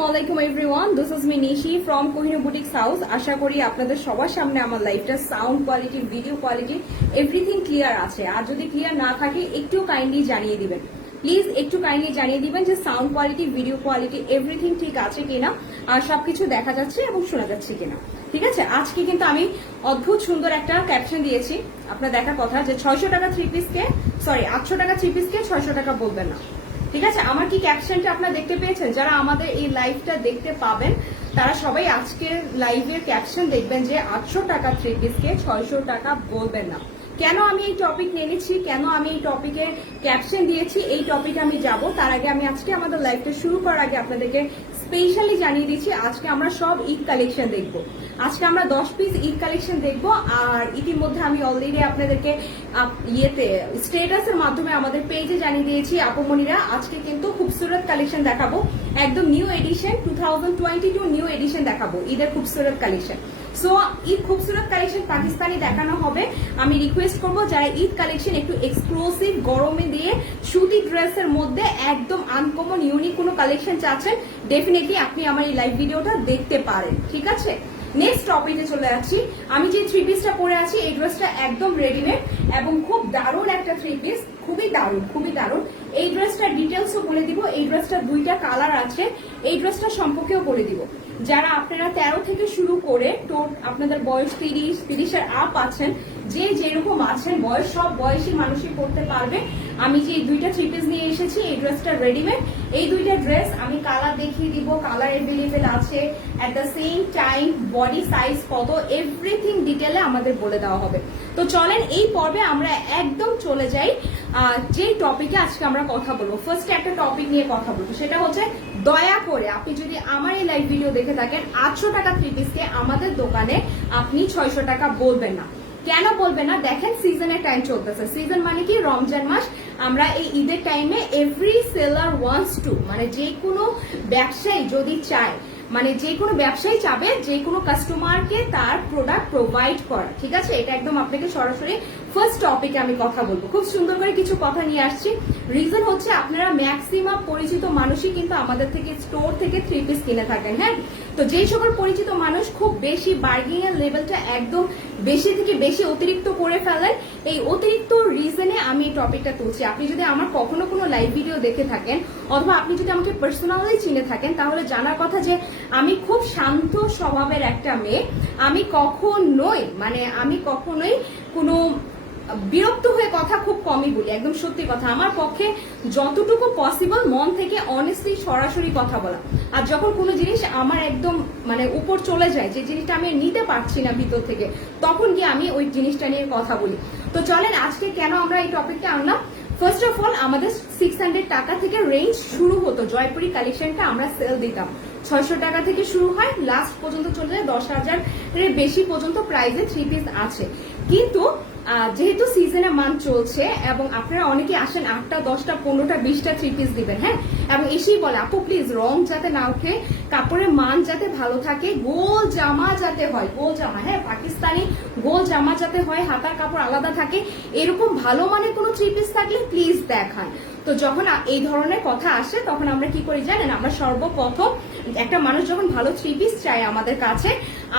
আসসালামু everyone, this is me Nishi from Kohinoor boutiques house. আশা করি আপনাদের সবার সামনে আমার লাইফটা sound quality, video quality everything clear আছে। আর যদি ক্লিয়ার না থাকে একটু কাইন্ডলি জানিয়ে দিবেন, প্লিজ একটু কাইন্ডলি জানিয়ে দিবেন যে sound quality, video quality everything ঠিক আছে কিনা, আর সবকিছু দেখা যাচ্ছে এবং শোনা যাচ্ছে কিনা। ঠিক আছে, আজকে কিন্তু আমি অদ্ভুত সুন্দর একটা ক্যাপশন দিয়েছি, আপনার দেখার কথা যে 600 টাকা থ্রি পিসকে, সরি 800 টাকা থ্রি পিসকে 600 টাকা বলবেন না। ঠিক আছে, আমার কি ক্যাপশনটা আপনারা দেখতে পেয়েছেন? যারা আমাদের এই লাইভটা দেখতে পাবেন তারা সবাই আজকের লাইভের ক্যাপশন দেখবেন যে 800 টাকা থ্রি পিসকে 600 টাকা বলবেন না। কেন আমি এই টপিক নিয়েছি, কেন আমি এই টপিকে ক্যাপশন দিয়েছি, এই টপিকে আমি যাব। তার আগে আমি আজকে আমাদের লাইভটা শুরু করার আগে আপনাদেরকে স্পেশালি জানিয়ে দিচ্ছি আজকে আমরা সব ঈদ কালেকশন দেখব। আজকে আমরা 10 পিস ঈদ কালেকশন দেখব। আর ইতিমধ্যে আমি অলরেডি আপনাদেরকে স্টেটাসের মাধ্যমে আমাদের পেজে জানিয়ে দিয়েছি আপুমনিরা আজকে কিন্তু খুবসুরত কালেকশন দেখাবো, একদম নিউ এডিশন 2022 নিউ এডিশন দেখাবো, ঈদের Khoobsurat collection. So Eid Khoobsurat collection Pakistani দেখানো হবে। আমি রিকোয়েস্ট করব যারা ঈদ কালেকশন একটু এক্সক্লুসিভ গরমে দিয়ে সুতি ড্রেসের মধ্যে একদম আনকমন ইউনিক কোনো কালেকশন চাচ্ছেন, ডেফিনেটলি আপনি আমার এই লাইভ ভিডিওটা দেখতে পারেন। ঠিক আছে, নেক্সট টপিকে চলে যাচ্ছি। আমি যে থ্রি পিসটা পরে আছি এই ড্রেসটা একদম রেডিমেড এবং খুব দারুণ একটা থ্রি পিস, খুবই দারুণ, খুবই দারুণ। এই ড্রেসটার ডিটেলসও বলে দিব, এই ড্রেসটা দুইটা কালার আছে, এই ড্রেসটা সম্পর্কেও বলে দিব। যারা আপনারা 13 থেকে শুরু করে আপনাদের বয়স 30-30 আপ আছেন, যে যেরকম আছেন বয়স, সব বয়সী মানুষই করতে পারবে। আমি যে দুইটা থ্রি পিস নিয়ে এসেছি, এই ড্রেসটা রেডিমেড, এই দুইটা ড্রেস আমি কালার দেখিয়ে দিব, কালার এভেলেবেল আছে, at the same time body size কত এভরিথিং ডিটেলে আমাদের বলে দেওয়া হবে। তো চলেন এই পর্বে আমরা একদম চলে যাই যে টপিকে আজকে আমরা কথা বলবো। ফার্স্ট একটা টপিক নিয়ে কথা বলবো, সেটা হচ্ছে দয়া করে আপনি যদি আমার এই লাইভ ভিডিও দেখে থাকেন 800 টাকা থ্রি পিসকে আমাদের দোকানে আপনি 600 টাকা বলবেন না। কেন বলবেন না? দেখেন সিজনের টাইম চলতেছে, সিজন মানে কি রমজান মাস। আমরা এই ঈদের টাইমে এভরি সেলার ওয়ান্টস টু, মানে যে কোনো ব্যবসায়ী যদি চায়, মানে যে কোনো ব্যবসায়ী চাবে যে কোনো কাস্টমারকে তার প্রোডাক্ট প্রোভাইড করা। ঠিক আছে, এটা একদম আপনাকে সরাসরি ফার্স্ট টপিকে আমি কথা বলবো। খুব সুন্দর করে কিছু কথা নিয়ে আসছি। রিজন হচ্ছে আপনারা ম্যাক্সিমাম পরিচিত মানুষই কিন্তু আমাদের থেকে স্টোর থেকে থ্রি পিস কিনে থাকেন। হ্যাঁ, তো যেই সকল পরিচিত মানুষ খুব বেশি বার্গেনিং এর লেভেলটা একদম বেশি থেকে বেশি অতিরিক্ত করে ফেলেন, এই অতিরিক্ত রিজনে আমি এই টপিকটা তুলছি। আপনি যদি আমার কখনো কোনো লাইভ ভিডিও দেখে থাকেন অথবা আপনি যদি আমাকে পার্সোনালি চিনে থাকেন তাহলে জানার কথা যে আমি খুব শান্ত স্বভাবের একটা মেয়ে। আমি কখনোই কোনো বিরক্ত হয়ে কথা খুব কমই বলি, একদম সত্যি কথা। আমার পক্ষে যতটুকু পসিবল মন থেকে অনেস্টলি সরাসরি কথা বলা। আর যখন কোনো জিনিস আমার একদম মানে উপর চলে যায়, যে জিনিসটা আমি নিতে পারছি না ভিতর থেকে, তখন গিয়ে আমি ওই জিনিসটা নিয়ে কথা বলি। তো চলেন আজকে কেন আমরা এই টপিকটা আনলাম। ফার্স্ট অফ অল আমাদের 600 টাকা থেকে রেঞ্জ শুরু হতো, জয়পুরি কালেকশনটা আমরা সেল দিতাম। 600 টাকা থেকে শুরু হয়, লাস্ট পর্যন্ত চলে যায় 10,000 এর বেশি পর্যন্ত প্রাইসে থ্রি পিস আছে। কিন্তু যেহেতু সিজনে মান চলছে এবং আপনারা অনেকে আসেন 8টা 10টা 15টা 20টা থ্রি পিস দিবেন, হ্যাঁ, এবং এসেই বলে আপু প্লিজ রং যাতে না ওঠে, কাপড়ের মান যাতে ভালো থাকে, গোল জামা যাতে হয়, গোল জামা, হ্যাঁ পাকিস্তানি গোল জামা যাতে হয়, হাতার কাপড় আলাদা থাকে, এরকম ভালো মানের কোনো থ্রি পিস থাকলে প্লিজ দেখান। তো যখন এই ধরনের কথা আসে তখন আমরা কি করি জানেন, আমরা সর্বপ্রথম একটা মানুষ যখন ভালো থ্রি পিস চাই আমাদের কাছে,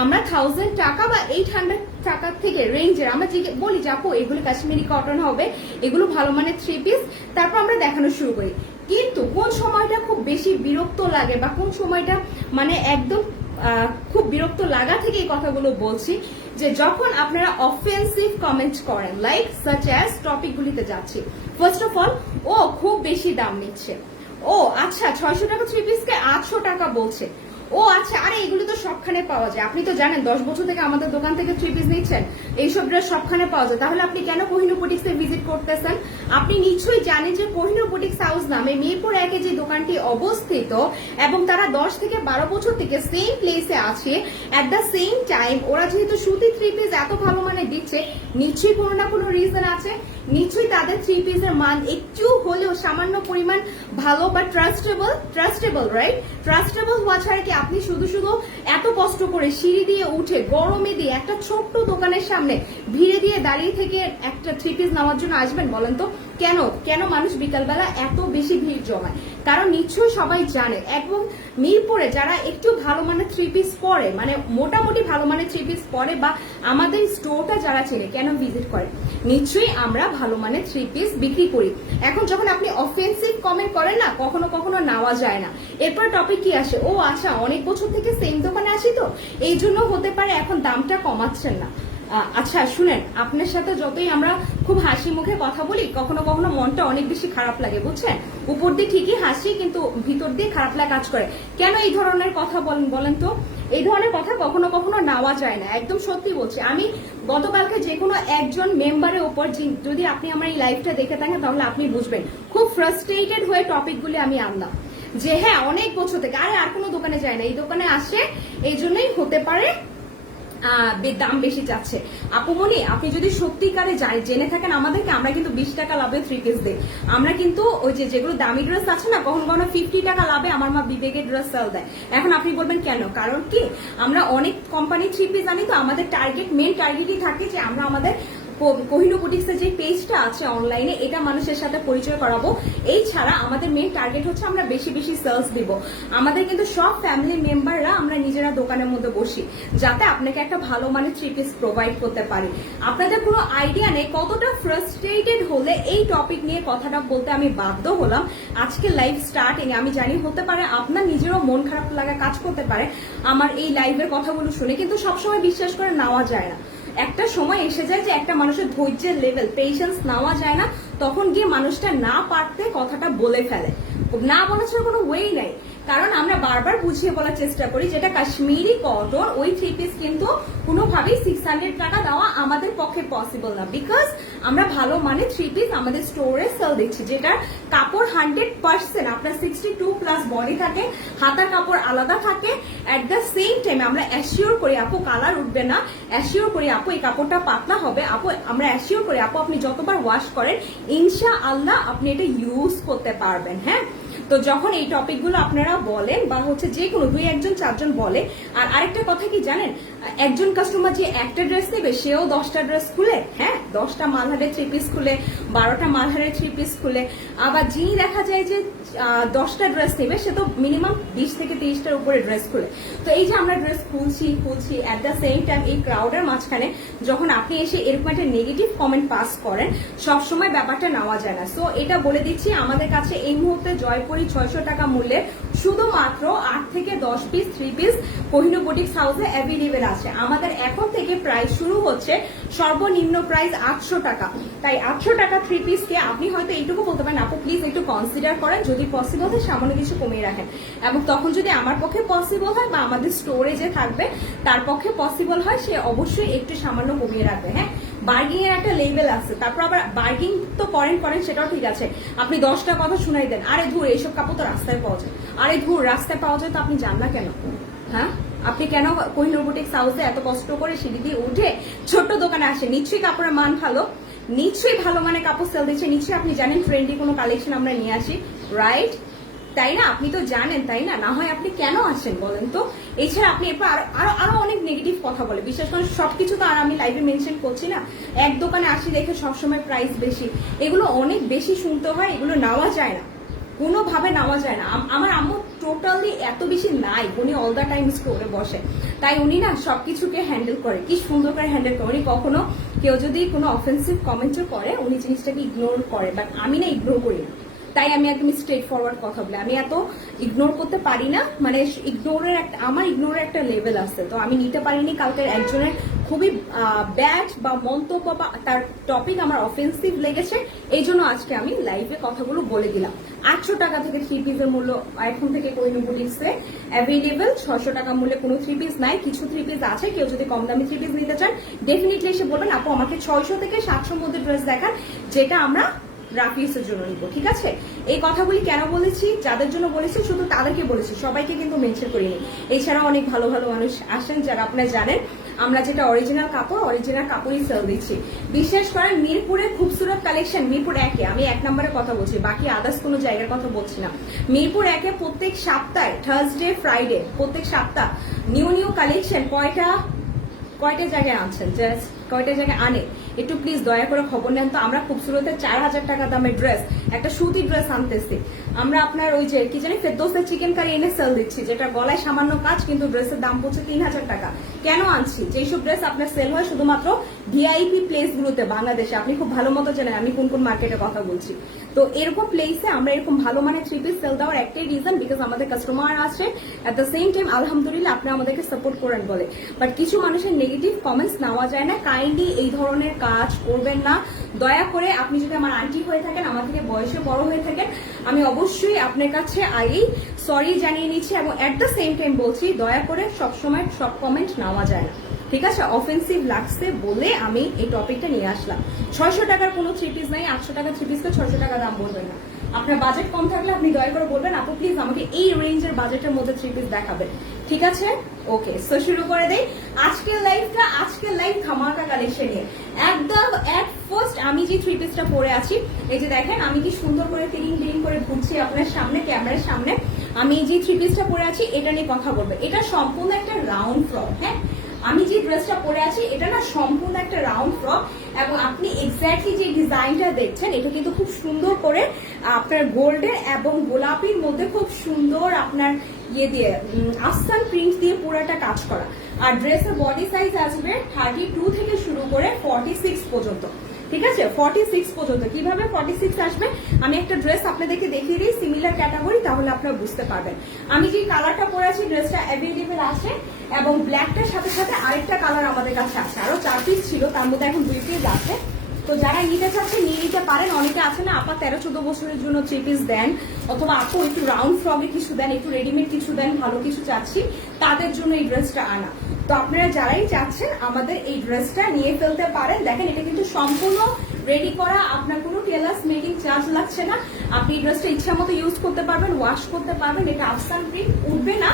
আমরা 1000 টাকা বা 800 টাকা থেকে রেঞ্জের আমরা বলি যে আপু এগুলো কাশ্মীরি কটন হবে, এগুলো ভালো মানের থ্রি পিস, তারপর আমরা দেখানো শুরু করি। কিন্তু কোন সময়টা খুব বেশি বিরক্ত লাগে বা কোন সময়টা মানে একদম খুব বিরক্ত লাগা থেকে এই কথাগুলো বলছি, যে যখন আপনারা অফেন্সিভ কমেন্ট করেন, লাইক সাচ অ্যাজ টপিকগুলিতে যাচ্ছি। ফার্স্ট অফ অল, ও খুব বেশি দাম নিচ্ছে, ও আচ্ছা 600 টাকা থ্রি পিসকে 800 টাকা বলছে, ও আচ্ছা আরে এগুলো তো সবখানে পাওয়া যায়। আপনি তো জানেন 10 বছর থেকে আমাদের দোকান থেকে থ্রি পিস নিচ্ছেন, এইসব ড্রেস সবখানে পাওয়া যায়, তাহলে আপনি কেন কোহিনূর বুটিক্সে ভিজিট করতেছেন? আপনি নিশ্চয়ই জানেন যে কোহিনূর বুটিক্স হাউস নামে মিরপুর 1-এ যে দোকানটি অবস্থিত এবং তারা 10 থেকে 12 বছর থেকে সেম প্লেসে আছে। এট দ্য সেম টাইম ওরা যেহেতু সুতি থ্রি পিস এত ভালো মানে দিচ্ছে, নিশ্চয়ই কোনো না কোনো রিজন আছে, নিশ্চয়ই তাদের থ্রি পিসের মান একটু হলেও সামান্য পরিমাণ ভালো বা ট্রাস্টেবল রাইট? ট্রাস্টেবল হওয়া ছাড়া কি আপনি শুধু এত কষ্ট করে সিঁড়ি দিয়ে উঠে গরমে দিয়ে একটা ছোট্ট দোকানের সামনে সামনে ভিড়ে দিয়ে দাঁড়িয়ে থেকে একটা 3 পিস নেওয়ার জন্য আসবেন বলেন তো? কেন কেন মানুষ বিকালবেলা এত বেশি ভিড় জমায়? কারণ নিশ্চয়ই সবাই জানে, এবং মিরপুরে যারা একটু ভালো মানের 3 পিস পরে, মানে মোটামুটি ভালো মানের 3 পিস পরে, বা আমাদের স্টোরটা যারা চেনে, কেন ভিজিট করে? নিশ্চয়ই আমরা ভালো মানের 3 পিস বিক্রি করি। এখন যখন আপনি অফেন্সিভ কমেন্ট করেন না, কখনো কখনো নেওয়া যায় না। এরপর টপিক কি আসে, ও আচ্ছা অনেক বছর থেকে সেম দোকানে আসি তো এই জন্য হতে পারে এখন দামটা কমাচ্ছেন না। আচ্ছা শুনেন, আপনার সাথে যতই আমরা খুব হাসি মুখে কথা বলি, কখনো কখনো মনটা অনেক বেশি খারাপ লাগে, বুঝছেন? উপর দিয়ে ঠিকই হাসি, কিন্তু ভিতর দিয়ে খারাপ লাগা কাজ করে। কেন এই ধরনের কথা বলেন তো? এই ধরনের কথা কখনো কখনো নেওয়া যায় না, একদম সত্যি বলছি। আমি গতকালকে যে কোনো একজন মেম্বারের উপর, যদি আপনি আমার এই লাইভটা দেখে থাকেন তাহলে আপনি বুঝবেন, খুব ফ্রাস্ট্রেটেড হয়ে টপিকগুলি আমি আনলাম যে হ্যাঁ অনেক বছর থেকে আর কোনো দোকানে যায় না, এই দোকানে আসে, এই জন্যই হতে পারে দাম বেশি চাচ্ছে। আপুমনি, আপনি যদি সত্যিকারে জেনে থাকেন আমাদেরকে, আমরা কিন্তু 20 টাকা লাভে 3 পিস দিই। আমরা কিন্তু ওই যেগুলো দামি ড্রেস আছে না, কখনো কখনো 50 টাকা লাভে আমার মা বিবেকের ড্রেস সেল দেয়। এখন আপনি বলবেন কেন? কারণ কি, আমরা অনেক কোম্পানি 3 পিস আনি, তো আমাদের মেন টার্গেটই থাকে যে আমরা আমাদের কোহিনূর বুটিক্সের যে পেজটা আছে অনলাইনে, এটা মানুষের সাথে পরিচয় করাবো। এই ছাড়া আমাদের মেন টার্গেট হচ্ছে আমরা বেশি বেশি সেলস দিব। আমাদের কিন্তু সব ফ্যামিলি মেম্বাররা আমরা নিজেরা দোকানের মধ্যে বসি, যাতে আপনাকে একটা ভালো মানের 3 পিস প্রোভাইড করতে পারি। আপনাদের কোনো আইডিয়া নেই কতটা ফ্রাস্ট্রেটেড হলে এই টপিক নিয়ে কথাটা বলতে আমি বাধ্য হলাম আজকে লাইভ স্টার্টিং। আমি জানি হতে পারে আপনার নিজেরও মন খারাপ লাগা কাজ করতে পারে আমার এই লাইভের কথাগুলো শুনে, কিন্তু সবসময় বিশ্বাস করে নেওয়া যায় না। একটা সময় এসে যায় যে একটা মানুষের ধৈর্যের লেভেল, পেশেন্স নেওয়া যায় না, তখন গিয়ে মানুষটা না পারতে কথাটা বলে ফেলে। না বলার কোনো ওয়ে নাই, কারণ আমরা বারবার বুঝিয়ে বলার চেষ্টা করি যেটা কাশ্মীরি কটন, ওই 3 পিস কিন্তু কোনোভাবেই 600 টাকা দেওয়া আমাদের পক্ষে পসিবল না, বিকজ আমরা ভালো মানে 3 পিস আমাদের স্টোরে সেল দিচ্ছি, যেটার কাপড় 100% আপনার 62+ বডি থাকে, হাতার কাপড় আলাদা থাকে। এট দ্য সেম টাইম আমরা অ্যাসিওর করি আপু কালার উঠবে না, অ্যাসিওর করি আপু এই কাপড়টা পাতলা হবে, আপু আমরা অ্যাসিওর করি আপু আপনি যতবার ওয়াশ করেন ইনশাআল্লাহ আপনি এটা ইউজ করতে পারবেন। হ্যাঁ, তো যখন এই টপিকগুলো আপনারা বলেন, বা হচ্ছে যে কোনো 2-1 4জন বলে, আর আরেকটা কথা কি জানেন, একজন কাস্টমার যে একটা ড্রেস নেবে সেও 10টা ড্রেস খুলে, হ্যাঁ 10টা মালহারের 3 পিস খুলে, 12টা মালহারের 3 পিস খুলে। আবার যিনি দেখা যায় যে 10টা ড্রেস নেবে সে তো মিনিমাম 20 থেকে 30টার উপরে ড্রেস খুলে। তো এই যে আমরা ড্রেস খুলছি অ্যাট দ্য সেম টাইম এই ক্রাউডের মাঝখানে যখন আপনি এসে এরকম একটা নেগেটিভ কমেন্ট পাস করেন, সবসময় ব্যাপারটা নেওয়া যায় না। সো এটা বলে দিচ্ছি, আমাদের কাছে এই মুহূর্তে জয়পুরি 600 টাকা মূল্যের শুধুমাত্র 8 থেকে 10 পিস 3 পিস কোহিনূর বুটিক্স হাউসে অ্যাভেলেবেল আছে। আমাদের এখন থেকে প্রাইস শুরু হচ্ছে, সর্বনিম্ন প্রাইস 800 টাকা। তাই 800 টাকা 3 পিসকে আপনি হয়তো এইটুকু বলতে পারেন আপু প্লিজ একটু কনসিডার করেন, যদি পসিবল হয় সামান্য কিছু কমিয়ে রাখেন। এবং তখন যদি আমার পক্ষে পসিবল হয় বা আমাদের স্টোরে যে থাকবে তার পক্ষে পসিবল হয়, সে অবশ্যই একটু সামান্য কমিয়ে রাখবে। হ্যাঁ, বার্গিং এর একটা লেভেল আছে, তারপর আবার বার্গিং তো করেন সেটাও ঠিক আছে, আপনি 10টা কথা শুনাই দেন, আরে ধুর এইসব কাপড় তো রাস্তায় পাওয়া যায়, আরে ধুর রাস্তায় পাওয়া যায় তো আপনি জান না কেন? হ্যাঁ, আপনি কেন কোহিনূর বুটিক্স হাউসে এত কষ্ট করে সিঁড়ি দিয়ে উঠে ছোট্ট দোকানে আসেন? নিশ্চয়ই কাপড়ের মান ভালো, নিশ্চয়ই ভালো মানে কাপড় সেল দিচ্ছে, নিশ্চয়ই আপনি জানেন ট্রেন্ডি কোনো কালেকশন আমরা নিয়ে আসি, রাইট? তাই না? আপনি তো জানেন, তাই না? না হয় আপনি কেন আসেন বলেন তো? এছাড়া আপনি এরপর আরো অনেক নেগেটিভ কথা বলে, বিশেষ করে সবকিছু তো আর আমি লাইভে মেনশন করছি না। এক দোকানে আসি দেখে সবসময় প্রাইস বেশি, এগুলো অনেক বেশি শুনতে হয়, এগুলো নেওয়া যায় না, কোনোভাবে নেওয়া যায় না। আমার আম্মু টোটালি এত বেশি নাই, উনি অল দ্য টাইম স্টোরে বসে, তাই উনি না সবকিছুকে হ্যান্ডেল করে, কি সুন্দর করে হ্যান্ডেল করে। উনি কখনো কেউ যদি কোনো অফেন্সিভ কমেন্টও করে উনি জিনিসটাকে ইগনোর করে, বাট আমি না ইগনোর করি না। তাই আমি একদম স্ট্রেট ফরওয়ার্ড কথা বলি, আমি এত ইগনোর করতে পারি না, মানে আমার ইগনোরের একটা লেভেল আছে, তো আমি নিতে পারিনি কালকের একজনের খুবই ব্যাড বা মন্তব্য বা তার টপিক আমার অফেন্সিভ লেগেছে, এই জন্য আজকে আমি লাইভে কথাগুলো বলে দিলাম। 800 টাকা থেকে 3 পিসের মূল্য এখন থেকে কোহিনূর বুটিক্সে অ্যাভেলেবেল। 600 টাকা মূল্যে কোনো 3 পিস নাই, কিছু 3 পিস আছে। কেউ যদি কম দামি 3 পিস নিতে চান ডেফিনেটলি এসে বলবেন আপু আমাকে 600 থেকে 700 মধ্যে ড্রেস দেখান, যেটা আমরা রাফিউসের জন্য নিব, ঠিক আছে? এই কথাগুলি কেন বলেছি, যাদের জন্য বলেছি শুধু তাদেরকে বলেছি, সবাইকে কিন্তু মেনশন করিনি। এছাড়াও অনেক ভালো ভালো মানুষ আসেন যারা আপনারা জানেন আমরা যেটা অরিজিনাল কাপড়ই সেল দিচ্ছি। বিশেষ করে মিরপুরের খুবসুরত কালেকশন, মিরপুর 1-এ আমি 1 নম্বরে কথা বলছি, বাকি আদার্স কোনো জায়গার কথা বলছি না। মিরপুর 1-এ প্রত্যেক সপ্তাহে থার্সডে ফ্রাইডে প্রত্যেক সপ্তাহ নিউ কালেকশন কয়টা জায়গায় আনছেন, জাস্ট কয়টা জায়গায় আনে, একটু প্লিজ দয়া করে খবর নেন তো। আমরা খুবসুরতে 4000 টাকা দামের ড্রেস, একটা সুতি ড্রেস আনতেছি আমরা। আপনার ওই যে কি জানি ফেরদৌসের চিকেন কারি এনে সেল দিচ্ছি, যেটা গলায় সামান্য কাজ কিন্তু ড্রেসের দাম পড়ছে 3000 টাকা। কেন আনছি? যেসব ড্রেস আপনার সেল হয় শুধুমাত্র ভিআইপি প্লেস গুলোতে বাংলাদেশে, আপনি খুব ভালো মতো জানেন আমি কোন কোন মার্কেটের কথা বলছি। তো এরকম প্লেসে আমরা এরকম ভালো মানে 3 পিস সেল দেওয়ার একটাই রিজন, বিকজ আমাদের কাস্টমার আছে, এট দ্য সেম টাইম আলহামদুলিল্লাহ আপনি আমাদেরকে সাপোর্ট করেন বলে। বাট কিছু মানুষের নেগেটিভ কমেন্টস নেওয়া যায় না, কাইন্ডলি এই ধরনের কাজ করবেন না দয়া করে। আপনি যদি আমার আন্টি হয়ে থাকেন, আমার থেকে বয়সে বড় হয়ে থাকেন, আমি অবশ্যই আপনার কাছে আগেই সরি জানিয়ে নিচ্ছি, এবং এট দ্য সেম টাইম বলছি দয়া করে সবসময় সব কমেন্ট নেওয়া যায় না, ঠিক আছে? অফেন্সিভ লাগছে বলে আমি এই টপিকটা নিয়ে আসলাম। 600 টাকার কোনো 3 পিস নাই, 800 টাকা 3 পিসকে 600 টাকা দাম বলবেন না। আপনার বাজেট কম থাকলে আপনি দয়া করে বলবেন আপু প্লিজ আমাকে এই রেঞ্জের বাজেটের মধ্যে 3 পিস দেখাবেন, ঠিক আছে? ওকে, সো শুরু করে দেই আজকের লাইভটা। আজকের লাইভ ধামাকা কালেকশন নিয়ে একদম এট ফার্স্ট আমি যে 3 পিসটা পরে আছি, এই যে দেখেন আমি কি সুন্দর করে তিরিং তিরিং করে ঘুরছি আপনার সামনে ক্যামেরার সামনে। আমি যে 3 পিসটা পরে আছি এটা নিয়ে কথা বলবো। এটা সম্পূর্ণ একটা রাউন্ড ফ্রক, হ্যাঁ আমি যে ড্রেসটা পরে আছি এটা না সম্পূর্ণ একটা রাউন্ড ফ্রক, এবং আপনি এক্স্যাক্টলি যে ডিজাইনটা দেখছেন এটা কিন্তু খুব সুন্দর করে আপনার গোল্ডেন এবং গোলাপির মধ্যে খুব সুন্দর আপনার ইয়ে দিয়ে আফসান প্রিন্ট দিয়ে পুরোটা কাজ করা। আর ড্রেসের বডি সাইজ আসবে 32 থেকে শুরু করে 46 পর্যন্ত, ঠিক আছে? 46 পর্যন্ত। কিভাবে 46 আসবে আমি একটা ড্রেস আপনাদেরকে দেখিয়ে দিই সিমিলার ক্যাটাগরি, তাহলে আপনারা বুঝতে পারবেন। আমি যে কালারটা পরে আছি ড্রেসটা অ্যাভেলেবেল আছে, এবং ব্ল্যাকটার সাথে সাথে আরেকটা কালার আমাদের কাছে আছে, আরো 4 পিস ছিল তার মধ্যে এখন 2 পিস আছে। তো যারা নিতে চাচ্ছে নিয়ে নিতে পারেন। অনেকে আছে না আপা 13-14 বছরের জন্য 3 পিস দেন, অথবা আপু একটু রাউন্ড ফ্রকে কিছু দেন, একটু রেডিমেড কিছু দেন, ভালো কিছু চাচ্ছি, তাদের জন্য এই ড্রেসটা আনা। তো আপনারা যারাই চাচ্ছেন আমাদের এই ড্রেসটা নিয়ে ফেলতে পারেন। দেখেন এটা কিন্তু সম্পূর্ণ রেডি করা, আপনার কোনো টেলার্স মেকিং চার্জ লাগছে না। আপনি এই ড্রেসটা ইচ্ছা মতো ইউজ করতে পারবেন, ওয়াশ করতে পারবেন, এটা আফসান প্রিন্ট উঠবে না।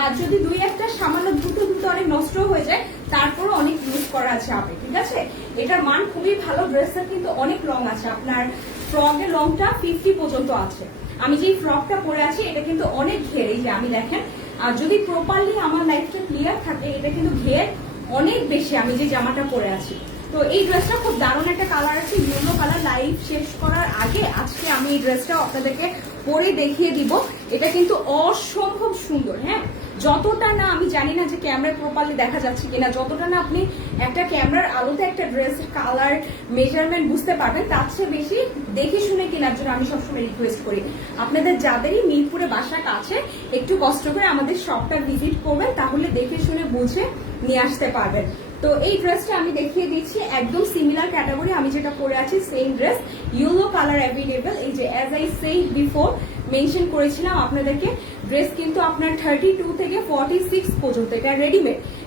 আর যদি 2-1টা সামান্য দ্রুত অনেক নষ্ট হয়ে যায় তারপরও অনেক ইউজ করা আছে আপনি, ঠিক আছে? এটার মান খুবই ভালো। ড্রেসের কিন্তু অনেক লং আছে, আপনার ফ্রকের লংটা 50 পর্যন্ত আছে। আমি যে ফ্রকটা পরে আছি এটা কিন্তু অনেক ঘের, এই যে আমি দেখেন, আর যদি প্রপারলি আমার লাইফটা ক্লিয়ার থাকে এটা কিন্তু ঘের অনেক বেশি আমি যে জামাটা পরে আছি। তো এই ড্রেসটা খুব দারুণ একটা কালার আছে, ইয়েলো কালার। লাইভ শেষ করার আগে আজকে আমি এই ড্রেসটা আপনাদেরকে পরে দেখিয়ে দিব। এটা কিন্তু অসম্ভব সুন্দর, হ্যাঁ যতটা না আমি জানি না যে ক্যামেরা প্রপারলি দেখা যাচ্ছে কিনা, যতটা না আপনি একটা ক্যামেরার আলোতে একটা ড্রেসের কালার মেজারমেন্ট বুঝতে পারবেন, তার চেয়ে বেশি দেখে শুনে কেনার জন্য আমি সবসময় রিকোয়েস্ট করি আপনাদের যাদেরই মিরপুরে বাসার কাছে একটু কষ্ট করে আমাদের শপটা ভিজিট করবেন, তাহলে দেখে শুনে বুঝে নিয়ে আসতে পারবেন। তো এই ড্রেসটা আমি দেখিয়ে দিচ্ছি একদম সিমিলার ক্যাটাগরি, আমি যেটা পরে আছি same dress, yellow colour available. এই যে as I said before mention করেছিলাম আপনাদেরকে, ড্রেস কিন্তু আপনার 32 থেকে 46 পর্যন্ত। এটা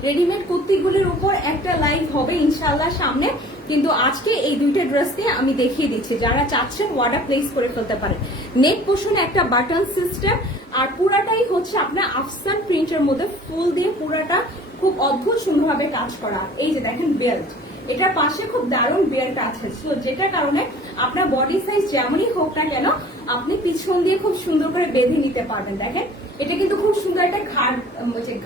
রেডিমেড কুর্তিগুলির উপর একটা লাইভ হবে ইনশাল্লাহ সামনে, কিন্তু আজকে এই দুইটা ড্রেস দিয়ে আমি দেখিয়ে দিচ্ছি। যারা চাচ্ছেন অর্ডার প্লেস করে ফেলতে পারেন। নেক পোর্শনে একটা বাটন সিস্টেম, আর পুরাটাই হচ্ছে আপনার আফসান প্রিন্টের মধ্যে ফুল দিয়ে পুরাটা খুব অদ্ভুত সুন্দরভাবে কাজ করা। এই যে দেখেন বেল্ট, এটার পাশে খুব দারুণ বেল্ট আছে, যেটার কারণে আপনার বডি সাইজ যেমনই হোক না কেন আপনি পিছন দিয়ে খুব সুন্দর করে বেঁধে নিতে পারবেন। দেখেন এটা কিন্তু খুব সুন্দর একটা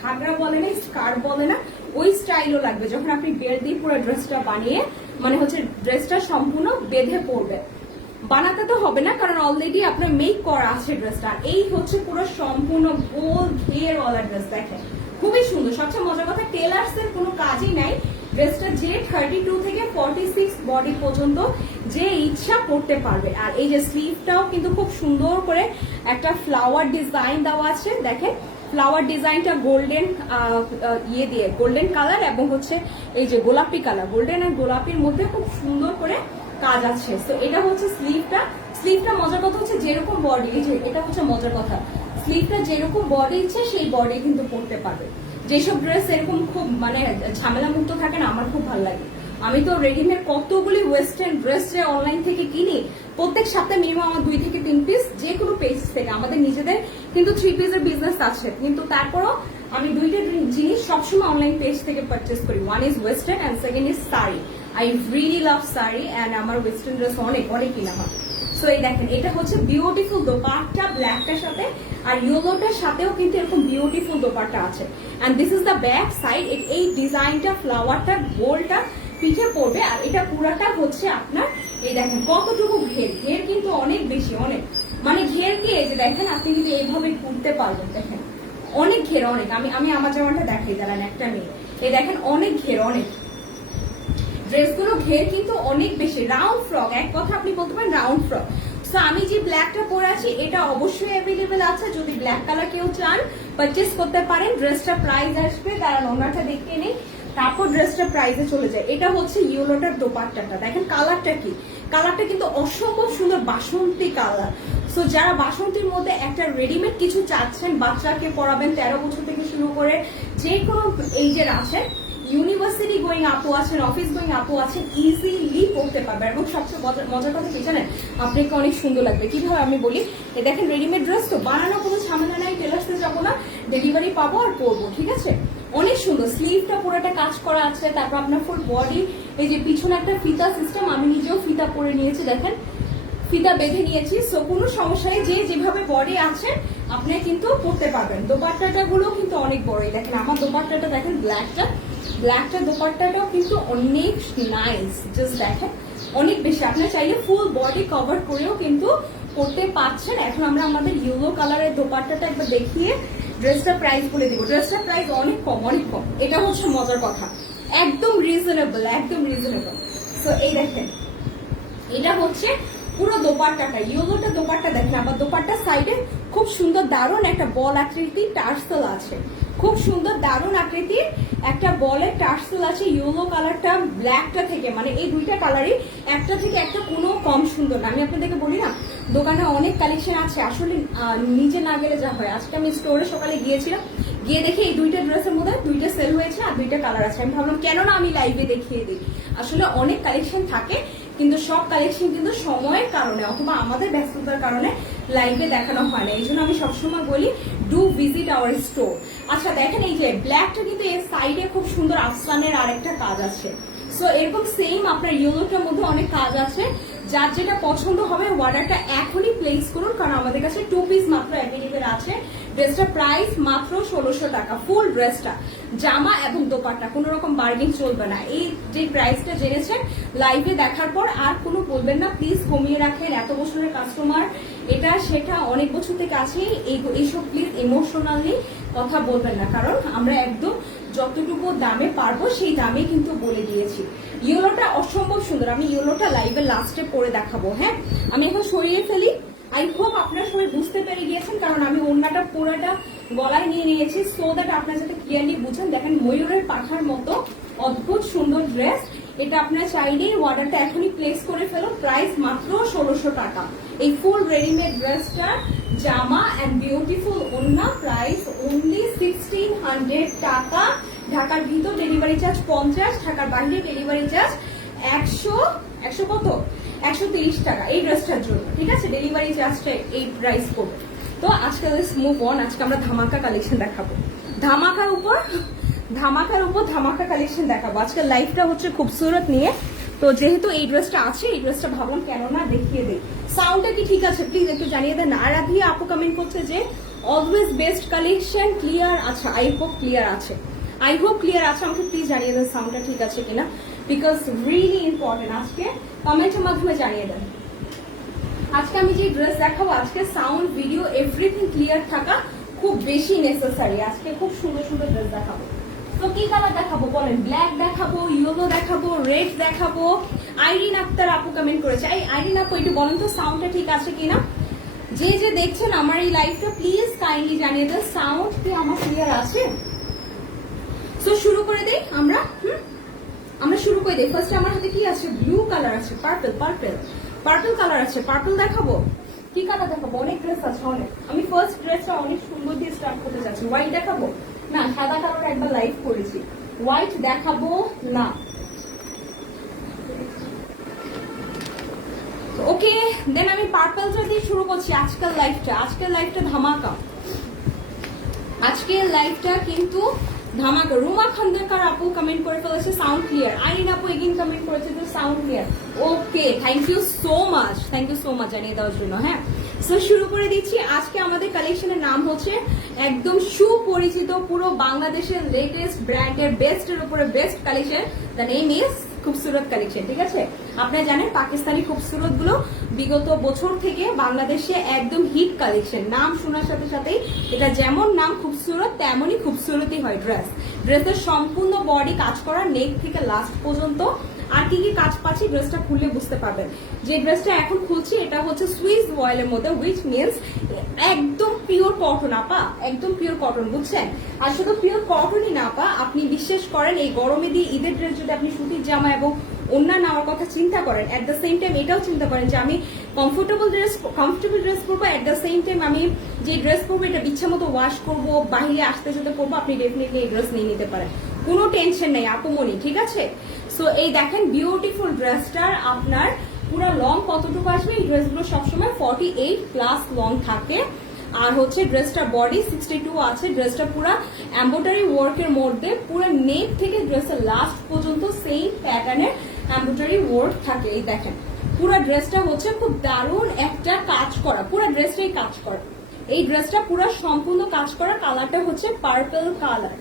ঘাগরা বলে না, স্কার্ট বলে না, ওই স্টাইলও লাগবে যখন আপনি বেল্ট দিয়ে পুরো ড্রেসটা বানিয়ে মানে হচ্ছে ড্রেসটা সম্পূর্ণ বেঁধে পড়বে। বানাতে তো হবে না কারণ অলরেডি আপনার মেক করা আছে ড্রেসটা। এই হচ্ছে পুরো সম্পূর্ণ গোল ঘেরওয়ালা ড্রেস, দেখেন খুবই সুন্দর। সবচেয়ে মজার কথা টেলার্স এর কোনো কাজই নাই, ড্রেসটা যে 32 থেকে 46 বডি পর্যন্ত যে ইচ্ছা পড়তে পারবে। আর এই যে স্লিভটাও কিন্তু খুব সুন্দর করে একটা ফ্লাওয়ার ডিজাইন দেওয়া আছে, দেখেন ফ্লাওয়ার ডিজাইনটা গোল্ডেন ইয়ে দিয়ে গোল্ডেন কালার এবং হচ্ছে এই যে গোলাপি কালার, গোল্ডেন আর গোলাপির মধ্যে খুব সুন্দর করে কাজ আছে। তো এটা হচ্ছে স্লিভটা মজার কথা হচ্ছে যেরকম বডি, এই যে এটা হচ্ছে মজার কথা, স্লিভটা যেরকম বডি ইচ্ছে সেই বডি কিন্তু পরতে পারবে। যেসব ড্রেস এরকম খুব মানে ঝামেলা মুক্ত থাকে না, আমার খুব ভালো লাগে। আমি তো রেডিমেড কতগুলি ওয়েস্টার্ন ড্রেস যে অনলাইন থেকে কিনি, প্রত্যেক সপ্তাহে মিনিমাম আমার 2 থেকে 3 পিস যে কোনো পেজ থেকে। আমাদের নিজেদের কিন্তু 3 পিসের বিজনেস আছে, কিন্তু তারপরও আমি দুইটা জিনিস সবসময় অনলাইন পেজ থেকে পারচেস করি। One is western and second is sari. I really love sari and আমার ওয়েস্টার্ন ড্রেস অনেক কিনা হয়। সো এই দেখেন এটা হচ্ছে বিউটিফুল দোপাট্টা ব্ল্যাকটার সাথে, আর ইয়েলোটার সাথেও কিন্তু এরকম বিউটিফুল দোপাট্টা আছে। And this is the back side. এই ডিজাইনটা ফ্লাওয়ারটা গোলটা পিঠে পড়বে। আর এটা পুরাটা হচ্ছে আপনার এই দেখেন কতটুকু ঘের, ঘের কিন্তু অনেক বেশি, অনেক মানে ঘের কি এই যে দেখেন আপনি কিন্তু এইভাবে ঘুরতে পারবেন, দেখেন অনেক ঘের অনেক। আমি আমার জামাটা দেখাই দাঁড়ান একটা মেয়ে, এই দেখেন অনেক ঘের অনেক। ড্রেসগুলো ঘের কিন্তু অনেক বেশি, রাউন্ড ফ্রক, এক কথা আপনি বলতে পারেন রাউন্ড ফ্রক। সো আমি যে ব্ল্যাকটা পরে আছি এটা অবশ্যই অ্যাভেলেবেল আছে, যদি ব্ল্যাক কালার কেউ চান পারচেস করতে পারেন। ড্রেসটা প্রাইস আসবে, দাঁড়ান ওনাটা দেখে নেই, তারপর ড্রেসটা প্রাইসে চলে যায়। এটা হচ্ছে ইয়েলোটার দোপাট্টাটা, দেখেন কালারটা কি, কালারটা কিন্তু অসম্ভব সুন্দর বাসন্তী কালার। সো যারা বাসন্তীর মধ্যে একটা রেডিমেড কিছু চাচ্ছেন, বাচ্চাকে পড়াবেন 13 বছর থেকে শুরু করে যে কোনো এইজের আছেন, ইউনিভার্সিটি গোয়িং আপু আছেন, অফিস গোয়িং আপু আছেন, ইজিলি পড়তে পারবেন। এবং সবচেয়ে মজার কথা কি জানেন, আপনাকে অনেক সুন্দর লাগবে। কিভাবে আমি বলি, এই দেখেন রেডিমেড ড্রেস তো বানানো কোনো ঝামেলা নাই, টেলার্সে যাবো না, ডেলিভারি পাবো আর পরবো, ঠিক আছে। অনেক সুন্দর, স্লিভটা পুরোটা কাজ করা আছে, তারপর আপনার ফুল বডি, এই যে পিছনে একটা ফিতা সিস্টেম, আমি নিজেও ফিতা পরে নিয়েছি, দেখেন ফিতা বেঁধে নিয়েছি। সো কোনো সমস্যা নেই, যে যেভাবে বডি আছে আপনি কিন্তু পরতে পারবেন। দোপাট্টাটা গুলো কিন্তু অনেক বড়ই, দেখেন আমার দোপাট্টাটা দেখেন, ব্ল্যাকটা দোপাট্টাটাও কিন্তু অনেক নাইস, জাস্ট দেখেন অনেক বেশি। আপনার চাইলে ফুল বডি কভার করেও কিন্তু পরতে পারছেন। এখন আমরা আমাদের ইয়েলো কালারের দোপাট্টাটা একবার দেখিয়ে ড্রেসটা প্রাইস বলে দিব। ড্রেসটার প্রাইস অনেক কম, অনেক কম, এটা হচ্ছে মজার কথা, একদম রিজনেবল, একদম রিজনেবল। সো এই দেখেন এটা হচ্ছে পুরো দোপাট্টাটা, ইয়েলোটা দোপাট্টা দেখেন, আবার দোপাট্টার সাইডে খুব সুন্দর দারুণ একটা বল আকৃতির টার্সেল আছে, খুব সুন্দর দারুণ আকৃতির একটা বলের টার্সেল আছে। ইয়েলো কালারটা ব্ল্যাকটা থেকে, মানে এই দুইটা কালারই একটা থেকে একটা কোনো কম সুন্দর না। আমি আপনাদেরকে বলি না, দোকানে অনেক কালেকশন আছে, আসলে নিজে না গেলে যা হয়। আজকে আমি স্টোরে সকালে গিয়েছিলাম, গিয়ে দেখে এই দুইটা ড্রেসের মধ্যে দুইটা সেল হয়েছে আর দুইটা কালার আছে। আমি ভাবলাম কেন না আমি লাইভে দেখিয়ে দিই। আসলে অনেক কালেকশন থাকে, কিন্তু সব কালেকশন কিন্তু সময়ের কারণে অথবা আমাদের ব্যস্ততার কারণে লাইভে দেখানো হয় না। এই জন্য আমি সবসময় বলি ডু ভিজিট আওয়ার স্টোর। আচ্ছা দেখেন এই যে ব্ল্যাকটা কিন্তু এর সাইডে খুব সুন্দর আফসানের আরেকটা কাজ আছে। সো এরকম সেম আপনার ইয়েলোটার মধ্যে অনেক কাজ আছে। যার যেটা পছন্দ হবে অর্ডারটা এখনই প্লেস করুন, কারণ আমাদের কাছে 2 পিস মাত্র অ্যাভেলেবেল আছে। ড্রেসটা প্রাইস মাত্র 1600 টাকা, ফুল ড্রেসটা জামা এবং দোপাট্টা, কোনো রকম বার্গেন চলবে না। এই যে প্রাইসটা জেনেছেন লাইভে দেখার পর আর কোনো বলবেন না, প্লিজ কমিয়ে রাখেন, এত বছরের কাস্টমার, এটা সেটা অনেক বছর থেকে আছে, এইসব প্লিজ ইমোশনালি কথা বলবেন না, কারণ আমরা একদম যতটুকু দামে পারবো সেই দামে কিন্তু বলে দিয়েছি। ইয়েলোটা অসম্ভব সুন্দর, আমি ইয়েলোটা লাইভের লাস্টে পরে দেখাবো। হ্যাঁ আমি এখন সরিয়ে ফেলি, আই হোপ আপনারা সবাই বুঝতে পেরে গিয়েছেন, কারণ আমি ওড়নাটা পুরোটা গলায় নিয়ে নিয়েছি, সো দ্যাট আপনারা যাতে ক্লিয়ারলি বুঝেন। দেখেন ময়ূরের পাখার মতো অদ্ভুত সুন্দর ড্রেস, এটা আপনারা চাইলেই অর্ডারটা এখনই প্লেস করে ফেলুন। প্রাইস মাত্র 1600 টাকা। এই ফুল রেডিমেড ড্রেসটা জামা এন্ড বিউটিফুল ওড়না, প্রাইস অনলি 1600 টাকা। ঢাকার ভিতর ডেলিভারি চার্জ 50, ঢাকার বাইরে ডেলিভারি চার্জ 100 কত 130 টাকা এই ড্রেসটার জন্য, ঠিক আছে। ডেলিভারি চার্জটা এই প্রাইস পড়বে। তো আজকে মুভ অন, আজকে আমরা ধামাকা কালেকশন দেখাবো, ধামাকার উপর ধামাকা কালেকশন দেখাবো। আজকে লাইফটা হচ্ছে খুবসুরত নিয়ে, তো যেহেতু এই ড্রেসটা আছে, এই ড্রেসটা ভাবলাম কেন না দেখিয়ে দিই। সাউন্ডটা কি ঠিক আছে প্লিজ একটু জানিয়ে দেন। আর রাধিয়া আপু কমেন্ট করছে যে অলওয়েজ বেস্ট কালেকশন, ক্লিয়ার। আচ্ছা আই হোপ ক্লিয়ার আছে, আমাকে প্লিজ জানিয়ে দেন সাউন্ডটা ঠিক আছে কিনা, বিকজ রিয়েলি ইম্পর্টেন্ট। আজকে কমেন্টের মাধ্যমে জানিয়ে দেন। আজকে আমি যে ড্রেস দেখাবো, আজকে সাউন্ড ভিডিও এভরিথিং ক্লিয়ার থাকা খুব বেশি নেসেসারি। আজকে খুব সুন্দর সুন্দর ড্রেস দেখাবো। তো কি কালার দেখাবো বলেন? ব্ল্যাক দেখাবো, ইয়েলো দেখাবো, রেড দেখাবো। আইরিন আক্তার আপু কমেন্ট করেছে, আইরিন আপু একটু বলেন তো সাউন্ডটা ঠিক আছে কিনা। যে যে দেখছেন আমার এই লাইভটা প্লিজ কাইন্ডলি জানিয়ে দেন সাউন্ড কি আমার ক্লিয়ার আছে। তো শুরু করে দেই আমরা শুরু করে দিই। ফার্স্টে আমার হাতে কি আছে, ব্লু কালার আছে, পার্পল কালার আছে। পার্পল দেখাবো, কি কালার দেখাবো, অনেক ড্রেস আছে অনেক। আমি ফার্স্ট ড্রেসটা অনেক সুন্দর দিয়ে স্টার্ট করতে চাচ্ছি। হোয়াইট দেখাবো না, সাদা কালার একবার লাইভ করেছি, হোয়াইট দেখাবো না। ওকে দেন আমি পার্পলটা দিয়ে শুরু করছি আজকের লাইভটা ধামাকা। আজকের লাইভটা কিন্তু ধামাকা। রুমা খন্দকার আপু কমেন্ট করে ফেলেছে সাউন্ড ক্লিয়ার। আইরিন আপু এগেইন কমেন্ট করেছে তো sound clear. Okay thank you so much জানিয়ে দেওয়ার জন্য। হ্যাঁ সো শুরু করে দিচ্ছি। আজকে আমাদের কালেকশনের নাম হচ্ছে একদম সুপরিচিত পুরো বাংলাদেশের লেটেস্ট ব্র্যান্ডের বেস্টের উপরে best collection. The name is Khoobsurat collection, ঠিক আছে? আপনারা জানেন পাকিস্তানি খুবসুরত গুলো বিগত বছর থেকে বাংলাদেশে একদম হিট কালেকশন। নাম শোনার সাথে সাথেই এটা যেমন নাম খুবসুরত তেমনই খুবসুরতই হয়। ড্রেসের সম্পূর্ণ বডি কাজ করা, নেক থেকে লাস্ট পর্যন্ত। আর কি কি কাজ পাচ্ছি ড্রেসটা খুললে বুঝতে পারবেন। যে ড্রেসটা এখন খুলছি এটা হচ্ছে সুইস ওয়াইলের মধ্যে, উইচ মিনস একদম পিওর কটন আপা, একদম পিওর কটন, বুঝছেন? আর শুধু পিওর কটনই না আপা, আপনি বিশ্বাস করেন এই গরমে দিয়ে ঈদের ড্রেস যদি আপনি সুতির জামা এবং অন্যান্য নেওয়ার কথা চিন্তা করেন, এট দ্য সেম টাইম এটাও চিন্তা করেন যে আমি কমফোর্টেবল ড্রেস পরবো, এট দ্য সেম টাইম আমি যে ড্রেস পরবো এটা ইচ্ছা মতো ওয়াশ করবো, বাহিরে আসতে যেতে পরবো, আপনি ডেফিনেটলি এই ড্রেস নিয়ে নিতে পারেন, কোনো টেনশন নেই আপুমনি, ঠিক আছে? সো এই দেখেন বিউটিফুল ড্রেসটার আপনার পুরো লং কতটুকু আসবে? এই ড্রেসগুলো সবসময় 48+ লং থাকে। আর হচ্ছে ড্রেসটার বডি 62 আছে। ড্রেসটা পুরো এমব্রয়ডারি ওয়ার্কের মধ্যে পুরো নেক থেকে ড্রেসের লাস্ট পর্যন্ত সেম প্যাটার্নের এমব্রয়ডারি ওয়ার্ক থাকে। এই দেখেন পুরো ড্রেসটা হচ্ছে খুব দারুণ একটা কাজ করা, পুরো ড্রেসটাই কাজ করা। এই ড্রেসটা পুরো সম্পূর্ণ কাজ করা। কালারটা হচ্ছে পার্পল কালার,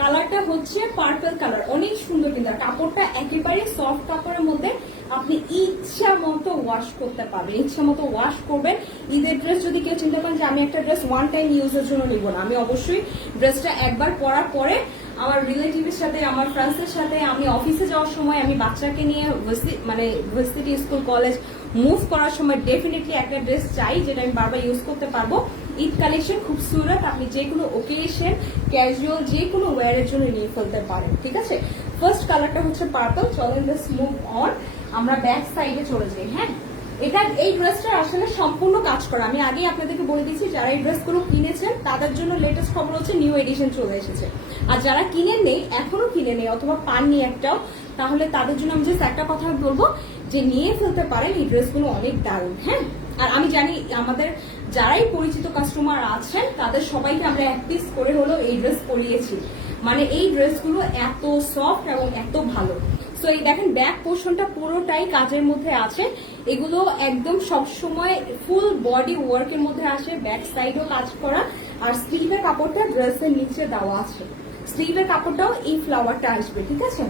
কালারটা হচ্ছে পার্পল কালার, অনেক সুন্দর। কিন্তু কাপড়টা একেবারে সফট কাপড়ের মধ্যে, আপনি ইচ্ছা মতো ওয়াশ করতে পারবেন, ইচ্ছা মতো ওয়াশ করবেন। ঈদের ড্রেস যদি কেউ চিন্তা করেন যে আমি একটা ড্রেস ওয়ান টাইম ইউজের জন্য নিব না, আমি অবশ্যই ড্রেসটা একবার পরার পরে আমার রিলেটিভের সাথে, আমার ফ্রেন্ডসের সাথে, আমি অফিসে যাওয়ার সময়, আমি বাচ্চাকে নিয়ে মানে ভার্সিটি, স্কুল, কলেজ মুভ করার সময় ডেফিনেটলি একটা ড্রেস চাই যেটা আমি বারবার ইউজ করতে পারবো। ঈদ কালেকশন খুবসুরত, আপনি যে কোনো ওকেশন, ক্যাজুয়াল যে কোনো ওয়্যারের জন্য নিয়ে ফেলতে পারেন, ঠিক আছে? ফার্স্ট কালারটা হচ্ছে পার্পল। চলেন লেটস মুভ অন, আমরা ব্যাক সাইডে চলে যাই। হ্যাঁ, এটা এই ড্রেসটা আসলে সম্পূর্ণ কাজ করা। আমি আগেই আপনাদেরকে বলে দিচ্ছি যারা এই ড্রেসগুলো কিনেছেন তাদের জন্য লেটেস্ট খবর হচ্ছে নিউ এডিশন চলে এসেছে। আর যারা কিনে নেই, এখনো কিনে নেই অথবা পাননি একটাও, তাহলে তাদের জন্য আমি জাস্ট একটা কথা বলবো যে নিয়ে ফেলতে পারেন, এই ড্রেসগুলো অনেক দারুণ। হ্যাঁ, আর আমি জানি আমাদের যারাই পরিচিত কাস্টমার আছেন তাদের সবাইকে আমরা এক পিস করে হলো এই ড্রেস পরিয়েছি। মানে এই ড্রেসগুলো এত সফট এবং এত ভালো। সো এই দেখেন ব্যাক পোর্শনটা পুরোটাই কাজের মধ্যে আছে। এগুলো একদম সবসময় ফুল বডি ওয়ার্কের মধ্যে আসে, ব্যাক সাইডও কাজ করা। আর স্লিভের কাপড়টা ড্রেসের নিচে দেওয়া আছে, স্লিভের কাপড়টাও এই ফ্লাওয়ারটা আসবে, ঠিক আছে?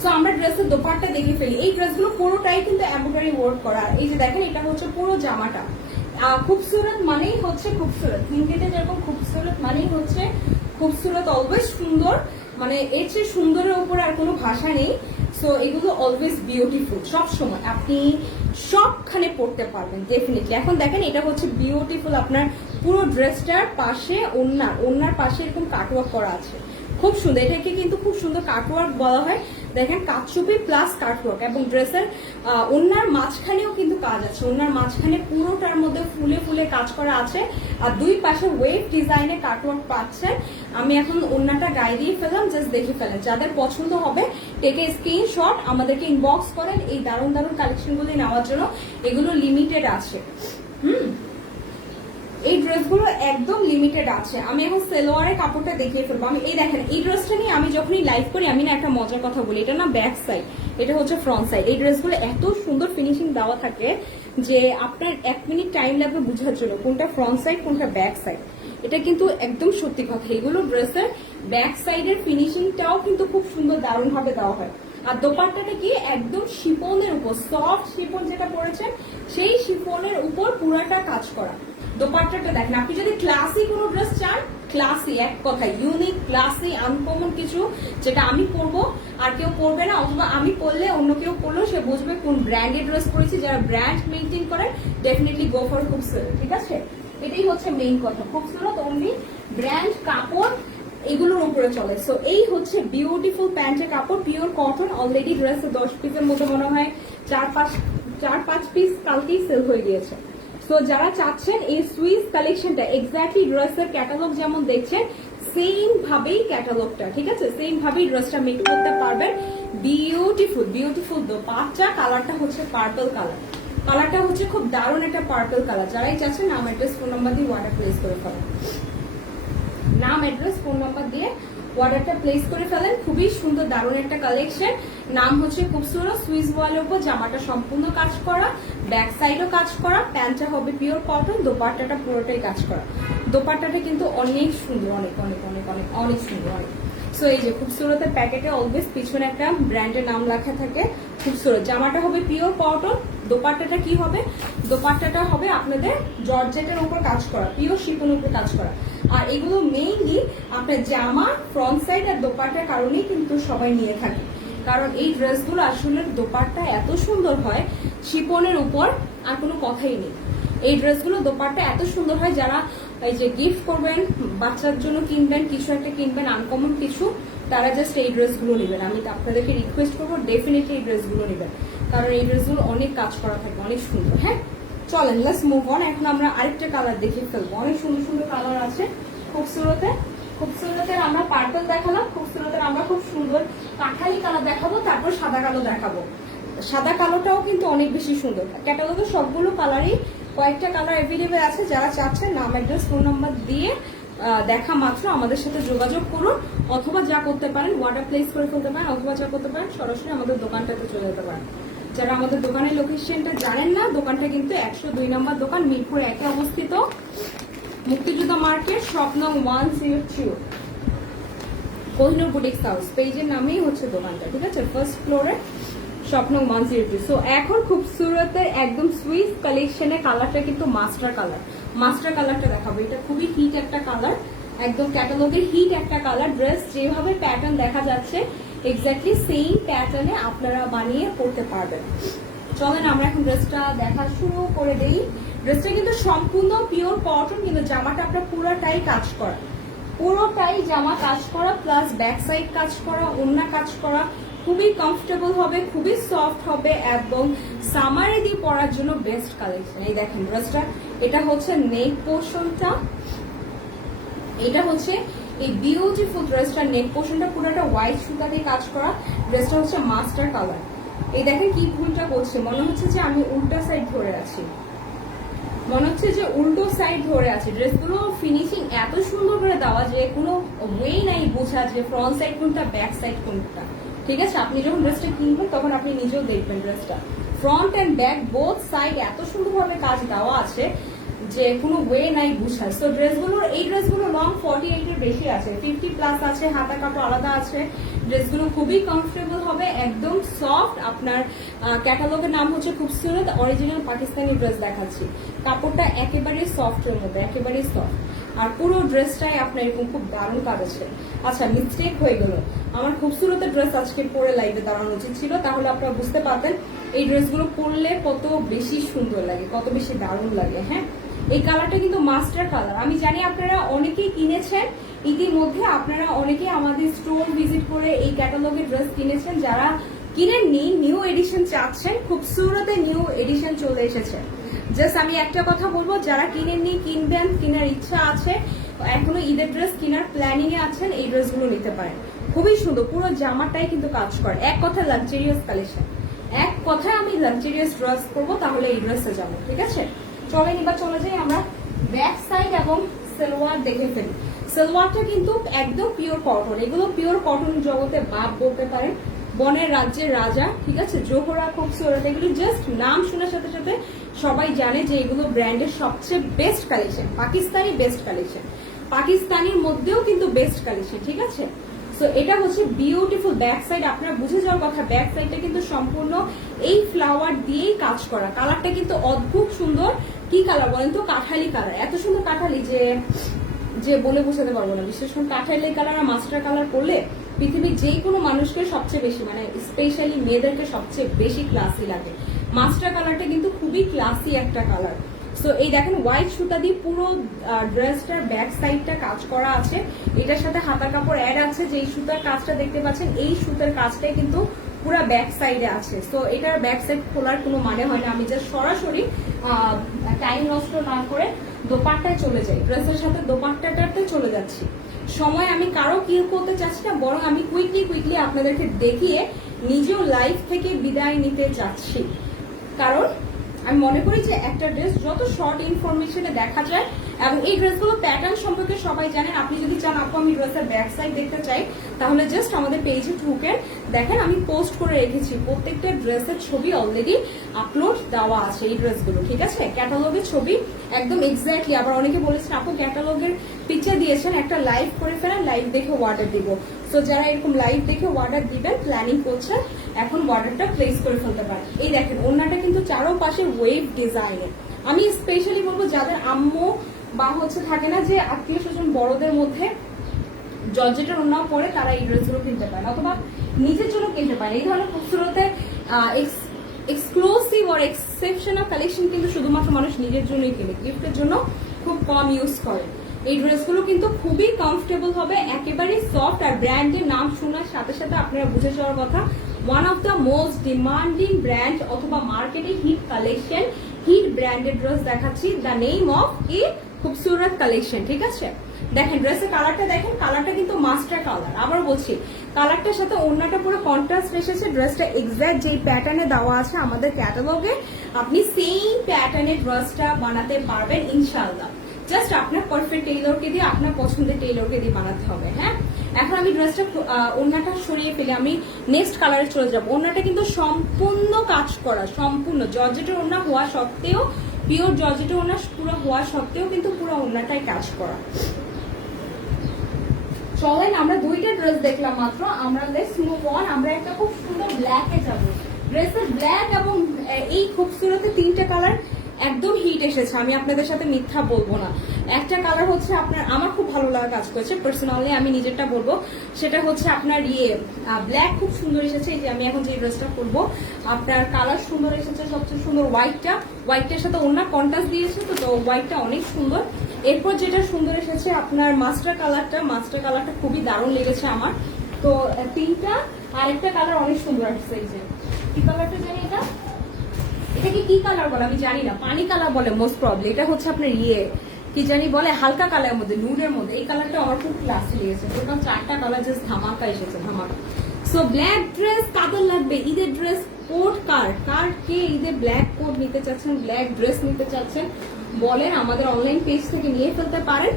সো আমরা ড্রেসের দোপাট্টা দেখে ফেলি। এই ড্রেসগুলো পুরোটাই কিন্তু এমব্রয়ডারি ওয়ার্ক করা। এই যে দেখেন এটা হচ্ছে পুরো জামাটা। খুবসুরত মানেই হচ্ছে খুবসুরত, হিন্দিতে যেরকম খুবসুরত মানেই হচ্ছে খুবসুরত, অলওয়েজ সুন্দর, মানে এর চেয়ে সুন্দরের উপরে আর কোনো ভাষা নেই। সো এগুলো অলওয়েজ বিউটিফুল, সব সময় আপনি সবখানে পড়তে পারবেন ডেফিনেটলি। এখন দেখেন এটা হচ্ছে বিউটিফুল, আপনার পুরো ড্রেসটার পাশে ওড়নার পাশে এরকম কাটওয়ার্ক করা আছে, খুব সুন্দর। এটাকে কিন্তু খুব সুন্দর কাটওয়ার্ক বলা হয়। দেখেন কাটচুপি প্লাস কাটওয়ার্ক, এবং ড্রেসের ওড়নার মাঝখানেও কিন্তু কাজ আছে। ওড়নার মাঝখানে পুরোটার মধ্যে ফুলে ফুলে কাজ করা আছে, আর দুই পাশে ওয়েভ ডিজাইনে কাটওয়ার্ক পাচ্ছেন। আমি এখন ওড়নাটা গায়ে দিয়ে ফেললাম, জাস্ট দেখে ফেলেন। যাদের পছন্দ হবে টেকে স্ক্রিনশট, আমাদেরকে ইনবক্স করেন এই দারুণ দারুণ কালেকশনগুলি নেওয়ার জন্য। এগুলো লিমিটেড আছে। এই ড্রেসগুলো একদম লিমিটেড আছে। আমি এখন সেলোয়ারের কাপড়টা দেখিয়ে ফেলবো। আমি এই দেখেন এই ড্রেসটা নিয়ে আমি যখনই লাইভ করি আমি না একটা মজার কথা বলি, এটা না ব্যাক সাইড, এটা হচ্ছে ফ্রন্ট সাইড। এই ড্রেসগুলো এত সুন্দর ফিনিশিং দেওয়া থাকে যে আপনার 1 মিনিট টাইম লাগবে বোঝার জন্য কোনটা ফ্রন্ট সাইড কোনটা ব্যাক সাইড। এটা কিন্তু একদম সত্যি কথা। এগুলো ড্রেসের ব্যাক সাইডের ফিনিশিংটাও কিন্তু খুব সুন্দর দারুণ ভাবে দেওয়া হয়। আর দোপাট্টাটা কি একদম শিফনের উপর, সফট শিফন যেটা পরেছেন সেই শিফনের উপর পুরাটা কাজ করা। দোপাট্টাটা দেখেন, আপনি যদি ক্লাসি কোনো ড্রেস চান, ক্লাসি এক কথা ইউনিক, ক্লাসি, আনকমন কিছু যেটা আমি পরবো আর কেউ পরবে না, অথবা আমি পরলে অন্য কেউ পরলেও সে বুঝবে কোন ব্র্যান্ডের ড্রেস পরেছি। যারা ব্র্যান্ড মেনটেন করে ডেফিনেটলি গো ফর খুবসুরত, ঠিক আছে? এটাই হচ্ছে মেইন কথা, খুবসুরত অনলি ব্র্যান্ড কাপড় এগুলোর উপরে চলে। সো এই হচ্ছে বিউটিফুল প্যান্টের কাপড়, পিওর কটন। অলরেডি ড্রেস 10 পিসের মতো মনে হয় 4-5 পিস কালকেই সেল হয়ে গিয়েছে। সো যারা চাচ্ছেন এই সুইস কালেকশনটা এক্স্যাক্টলি ড্রেসের ক্যাটালগ যেমন দেখছেন সেম ভাবেই ক্যাটালগটা, ঠিক আছে, সেম ভাবেই ড্রেসটা মেক করতে পারবেন। বিউটিফুল বিউটিফুল দোপাট্টা, কালারটা হচ্ছে পার্পল কালার, কালারটা হচ্ছে খুব দারুণ একটা পার্পল কালার। যারাই চাচ্ছেন নাম অ্যাড্রেস ফোন নাম্বার দিয়ে অর্ডার প্লেস করে ফেলেন, নাম অ্যাড্রেস ফোন নাম্বার দিয়ে অর্ডারটা প্লেস করে ফেলেন। খুবই সুন্দর দারুণ একটা কালেকশন। নাম হচ্ছে খুবসুরত, সুইস ওয়ালের উপর জামাটা সম্পূর্ণ কাজ করা, ব্যাক সাইডও কাজ করা, প্যান্টটা হবে পিওর কটন, দোপাট্টাটা পুরোটাই কাজ করা। দোপাট্টাটা কিন্তু অনেক সুন্দর, অনেক অনেক অনেক অনেক অনেক সুন্দর, অনেক। সো এই যে খুবসুরতের প্যাকেটে অলওয়েজ পিছনে একটা ব্র্যান্ডের নাম লেখা থাকে খুবসুরত। জামাটা হবে পিওর কটন, দোপাট্টাটা কি হবে, দোপাট্টাটা হবে আপনাদের জর্জেটের উপর কাজ করা, পিওর শিপনের উপর কাজ করা। আর এগুলো মেইনলি আপনার জামা ফ্রন্ট সাইড আর দোপাট্টার কারণেই কিন্তু সবাই নিয়ে থাকে, কারণ এই ড্রেসগুলো আসলে দোপাট্টা এত সুন্দর হয় শিপনের উপর, আর কোনো কথাই নেই। এই ড্রেসগুলো দোপাট্টা এত সুন্দর হয়, যারা এই যে গিফট করবেন, বাচ্চার জন্য কিনবেন, কিছু একটা কিনবেন আনকমন কিছু, তারা জাস্ট এই ড্রেসগুলো নেবেন। আমি আপনাদেরকে রিকোয়েস্ট করবো ডেফিনেটলি এই ড্রেসগুলো নেবেন, কারণ এই ড্রেসগুলো অনেক কাজ করা থাকে, অনেক সুন্দর। হ্যাঁ চলেন লেটস মুভ অন। এখন আমরা আরেকটা কালার দেখে ফেলবো, অনেক সুন্দর সুন্দর কালার আছে খুবসুরতে। খুবসুরতের আমরা পার্পল দেখালাম, খুবসুরতের আমরা খুব সুন্দর কাঠালি কালার দেখাবো, তারপর সাদা কালো দেখাবো। সাদা কালোটাও কিন্তু অনেক বেশি সুন্দর। ক্যাটালগে সবগুলো কালারই কয়েকটা কালার অ্যাভেলেবেল আছে, যারা চাচ্ছেন নাম অ্যাড্রেস ফোন নাম্বার দিয়ে দেখা মাত্র আমাদের সাথে যোগাযোগ করুন, অথবা যা করতে পারেন ওয়াটার প্লেস করে ফেলতে পারেন, অথবা যা করতে পারেন সরাসরি আমাদের দোকানটাতে চলে যেতে পারেন। যারা আমাদের দোকানের লোকেশনটা জানেন না, দোকানটা কিন্তু 102 নম্বর দোকান, মিরপুর 1 এ অবস্থিত, মুক্তিযোদ্ধা মার্কেট, শপ নং 102, কোহিনূর বুটিক্স হাউস পেজের নামেই হচ্ছে দোকানটা, ঠিক আছে, ফার্স্ট ফ্লোরে, শপ নং 102। সো এখন খুবসুরতের একদম সুইস কালেকশনের কালারটা কিন্তু মাস্টার কালার, মাস্টার কালারটা দেখাবো। এটা খুবই হিট একটা কালার, একদম ক্যাটালগের হিট একটা কালার। ড্রেস যেভাবে প্যাটার্ন দেখা যাচ্ছে এক্স্যাক্টলি সেম প্যাটার্নে আপনারা বানিয়ে পড়তে পারবেন। চলেন আমরা এখন ড্রেসটা দেখা শুরু করে দেই। ড্রেসটা কিন্তু সম্পূর্ণ পিওর কটন, কিন্তু জামাটা আপনার পুরোটাই কাজ করা, পুরোটাই জামা কাজ করা, প্লাস ব্যাক সাইড কাজ করা, ওড়না কাজ করা, খুবই কমফোর্টেবল হবে, খুবই সফট হবে, এবং সামারে দিয়ে পরার জন্য বেস্ট কালেকশন। এই দেখেন ড্রেসটা, এটা হচ্ছে নেক পোর্শনটা, এটা হচ্ছে এই বিউটিফুল ড্রেসটার নেক পোর্শনটা পুরোটা হোয়াইট সুতা দিয়ে কাজ করা। ড্রেসটা হচ্ছে মাস্টার কালার। এই দেখেন কি ভুলটা করছে, মনে হচ্ছে যে আমি উল্টা সাইড ধরে আছি, মনে হচ্ছে যে উল্টো সাইড ধরে আছে। ড্রেসগুলো ফিনিশিং এত সুন্দর করে দেওয়া যে কোনো ওয়ে নাই বোঝা যে ফ্রন্ট সাইড কোনটা ব্যাক সাইড কোনটা, ঠিক আছে। আপনি যখন ড্রেসটা কিনবেন তখন আপনি নিজেও দেখবেন ড্রেসটা front and back both side এত সুন্দরভাবে কাজ দেওয়া আছে যে কোনো ওয়ে নাই বুঝার। সো ড্রেসগুলোর এই ড্রেসগুলো লং 48 এর বেশি আছে, 50 প্লাস আছে, হাতা কাপড় আলাদা আছে। ড্রেসগুলো খুবই কমফোর্টেবল হবে, একদম সফট। আপনার ক্যাটালগের নাম হচ্ছে খুবসুরত, অরিজিনাল পাকিস্তানি ড্রেস দেখাচ্ছি। কাপড়টা একেবারে সফটের মধ্যে, একেবারে সফট, আর পুরো ড্রেসটাই আপনার এরকম খুব দারুণ কাজ আছে। আচ্ছা মিস্টেক হয়ে গেল, আমার খুবসুরতের ড্রেস আজকে পরে লাইভে দাঁড়ানো উচিত ছিল, তাহলে আপনারা বুঝতে পারতেন এই ড্রেসগুলো পরলে কত বেশি সুন্দর লাগে, কত বেশি দারুণ লাগে। হ্যাঁ এই কালারটা কিন্তু মাস্টার কালার। আমি জানি আপনারা অনেকেই কিনেছেন ইতিমধ্যে, আপনারা অনেকেই আমাদের স্টোর ভিজিট করে এই ক্যাটালগের ড্রেস কিনেছেন, যারা কিনেননি নিউ এডিশন চাচ্ছেন, খুবসুরতে নিউ এডিশন চলে এসেছে। জাস্ট আমি একটা কথা বলবো, যারা কিনেননি কিনবেন, কেনার ইচ্ছা আছে, এখনো ঈদের ড্রেস কেনার প্ল্যানিং এ আছেন, এই ড্রেসগুলো নিতে পারেন। খুবই সুন্দর, পুরো জামাটাই কিন্তু কাজ করে, এক কথা লাক্সারিয়াস কালেকশন। এক কথায় আমি লাক্সারিয়াস ড্রেস করবো, তাহলে এই ড্রেসে যাবো, ঠিক আছে। চলেন এবার চলে যাই আমরা ব্যাক সাইড এবং সালোয়ার দেখে ফেলি। সালোয়ারটা কিন্তু একদম পিওর কটন, এগুলো পিওর কটন জগতে বাপ বলতে পারেন, বনের রাজ্যের রাজা, ঠিক আছে। জোহরা খুবসুরত, এগুলো জাস্ট নাম শোনার সাথে সাথে সবাই জানে যে এগুলো ব্র্যান্ডের সবচেয়ে best collection, Pakistani best collection, পাকিস্তানির মধ্যেও কিন্তু বেস্ট কালেকশন, ঠিক আছে। সো এটা হচ্ছে বিউটিফুল ব্যাক সাইড, আপনারা বুঝে যাওয়ার কথা, ব্যাক সাইডটা কিন্তু সম্পূর্ণ এই ফ্লাওয়ার দিয়েই কাজ করা। কালারটা কিন্তু অদ্ভুত সুন্দর। কি কালার বলেন তো? কাঠালি কালার, এত সুন্দর কাঠালি যে যে বলে বোঝাতে পারবো না। বিশেষ করে কাঠালি কালার আর মাস্টার কালার করলে পৃথিবীর যে কোনো মানুষকে সবচেয়ে বেশি, মানে স্পেশালি মেয়েদেরকে সবচেয়ে বেশি ক্লাসি লাগে। মাস্টার কালারটা কিন্তু খুবই ক্লাসি একটা কালার। সো এই দেখেন হোয়াইট সুতা দিয়ে পুরো ড্রেসটার ব্যাক সাইডটা কাজ করা আছে, এটার সাথে হাতা কাপড় অ্যাড আছে। যে সুতার কাজটা দেখতে পাচ্ছেন, এই সুতার কাজটাই কিন্তু পুরো ব্যাক সাইডে আছে। সো এটার ব্যাক সাইড খোলার কোনো মানে হয় না। আমি জাস্ট সরাসরি টাইম নষ্ট না করে দোপাট্টায় চলে যাই, ড্রেসের সাথে দোপাট্টাটাতে চলে যাচ্ছি। সময় আমি কারো কিল করতে চাচ্ছি না, বরং আমি কুইকলি আপনাদেরকে দেখিয়ে নিজেও লাইফ থেকে বিদায় নিতে চাচ্ছি। কারণ আমি মনে করি যে একটা ড্রেস যত শর্ট ইনফরমেশনে দেখা যায়, এবং এই ড্রেসগুলো প্যাটার্ন সম্পর্কে সবাই জানেন। আপনি যদি চান আপু আমি ড্রেসের ব্যাক সাইড দেখতে চাই, তাহলে জাস্ট আমাদের পেজে ঢুকেন, দেখেন আমি পোস্ট করে রেখেছি প্রত্যেকটা ড্রেসের ছবি অলরেডি আপলোড দেওয়া আছে। এই ড্রেসগুলো ঠিক আছে, ক্যাটালগের ছবি একদম এক্স্যাক্টলি। আবার অনেকে বলেছেন আপু ক্যাটালগের পিকচার দিয়েছেন, একটা লাইভ করে ফেলেন, লাইভ দেখে অর্ডার দিব। সো যারা এরকম লাইভ দেখে অর্ডার দিবেন, প্ল্যানিং করছেন, এখন অর্ডারটা প্লেস করে ফেলতে পারেন। এই দেখেন ওড়নাটা কিন্তু চারোপাশে ওয়েভ ডিজাইনের। আমি স্পেশালি বলবো যাদের আম্মু বা হচ্ছে থাকে না যে আত্মীয় স্বজন বড়দের মধ্যে জর্জেটের ওড়নাও পরে, তারা এই ড্রেসগুলো কিনতে পারেন, অথবা নিজের জন্য কিনতে পারেন। এই ধরনের খুবসুরতে এক্সক্লুসিভ আর এক্সেপশনাল কালেকশন কিন্তু শুধুমাত্র মানুষ নিজের জন্যই কিনে, গিফটের জন্য খুব কম ইউজ করে। এই ড্রেসগুলো কিন্তু খুবই কমফোর্টেবল হবে, একেবারেই সফট, আর ব্র্যান্ডের নাম শোনার সাথে সাথে আপনারা বুঝে যাওয়ার কথা one of the most demanding brand অথবা মার্কেটে hit collection, hit branded dress দেখাচ্ছি, দ্য নেম অফ ই খুবসুরত কালেকশন। ঠিক আছে, দেখেন ড্রেসের কালারটা দেখেন, কালারটা কিন্তু মাস্টার কালার। আবার বলছি কালারটার সাথে ওড়নাটা পুরো কন্ট্রাস্ট এসেছে। ড্রেসটা এক্স্যাক্ট যেই প্যাটার্নে দেওয়া আছে আমাদের ক্যাটালগে, আপনি সেম প্যাটার্নের ড্রেসটা বানাতে পারবেন ইনশাআল্লাহ। জাস্ট আপনার পারফেক্ট টেইলরকে দিয়ে, আপনার পছন্দের টেইলরকে দিয়ে বানাতে হবে। হ্যাঁ, এখন আমি ড্রেসটা ওড়নাটা সরিয়ে ফেলে আমি নেক্সট কালারে চলে যাবো। ওড়নাটা কিন্তু সম্পূর্ণ কাজ করা, সম্পূর্ণ জর্জেটের ওড়না হওয়া সত্ত্বেও, পিওর জর্জেটের ওড়না পুরো হওয়া সত্ত্বেও কিন্তু পুরো ওড়নাটাই কাজ করা। চলেন আমরা দুইটা ড্রেস দেখলাম মাত্র, আমরা লেটস মুভ অন। আমরা একটা খুব সুন্দর ব্ল্যাকে যাবো। ড্রেসের ব্ল্যাক এবং এই খুবসুরতে তিনটা কালার একদম হিট এসেছে, আমি আপনাদের সাথে মিথ্যা বলবো না। একটা কালার হচ্ছে আপনার, আমার খুব ভালো লাগা কাজ করেছে পার্সোনালি, আমি নিজেরটা বলবো, সেটা হচ্ছে আপনার ব্ল্যাক খুব সুন্দর এসেছে। এই যে আমি এখন যে ড্রেসটা করবো, আপনার কালার সুন্দর এসেছে, সবচেয়ে সুন্দর হোয়াইটটার সাথে ওড়না কন্ট্রাস্ট দিয়েছে, তো হোয়াইটটা অনেক সুন্দর। এরপর যেটা সুন্দর এসেছে আপনার মাস্টার কালারটা খুবই দারুণ লেগেছে আমার। তো তিনটা, আরেকটা কালার অনেক সুন্দর আসছে। এই যে কি কালারটা জানি, এটাকে কি কালার বলে আমি জানি না, পানি কালার বলে মোস্ট প্রবলি। এটা হচ্ছে আপনার কি জানি বলে, হালকা কালারের মধ্যে, নুডের মধ্যে। এই কালারটা আমার খুব ক্লাসি লেগেছে। টোটাল চারটা কালার জাস্ট ধামাকা এসেছে, ধামাকা। সো ব্ল্যাক ড্রেস কাদের লাগবে, ঈদের ড্রেস কোট কার কে ঈদে ব্ল্যাক কোট নিতে চাচ্ছেন, ব্ল্যাক ড্রেস নিতে চাচ্ছেন বলেন, আমাদের অনলাইন পেজ থেকে নিয়ে ফেলতে পারেন,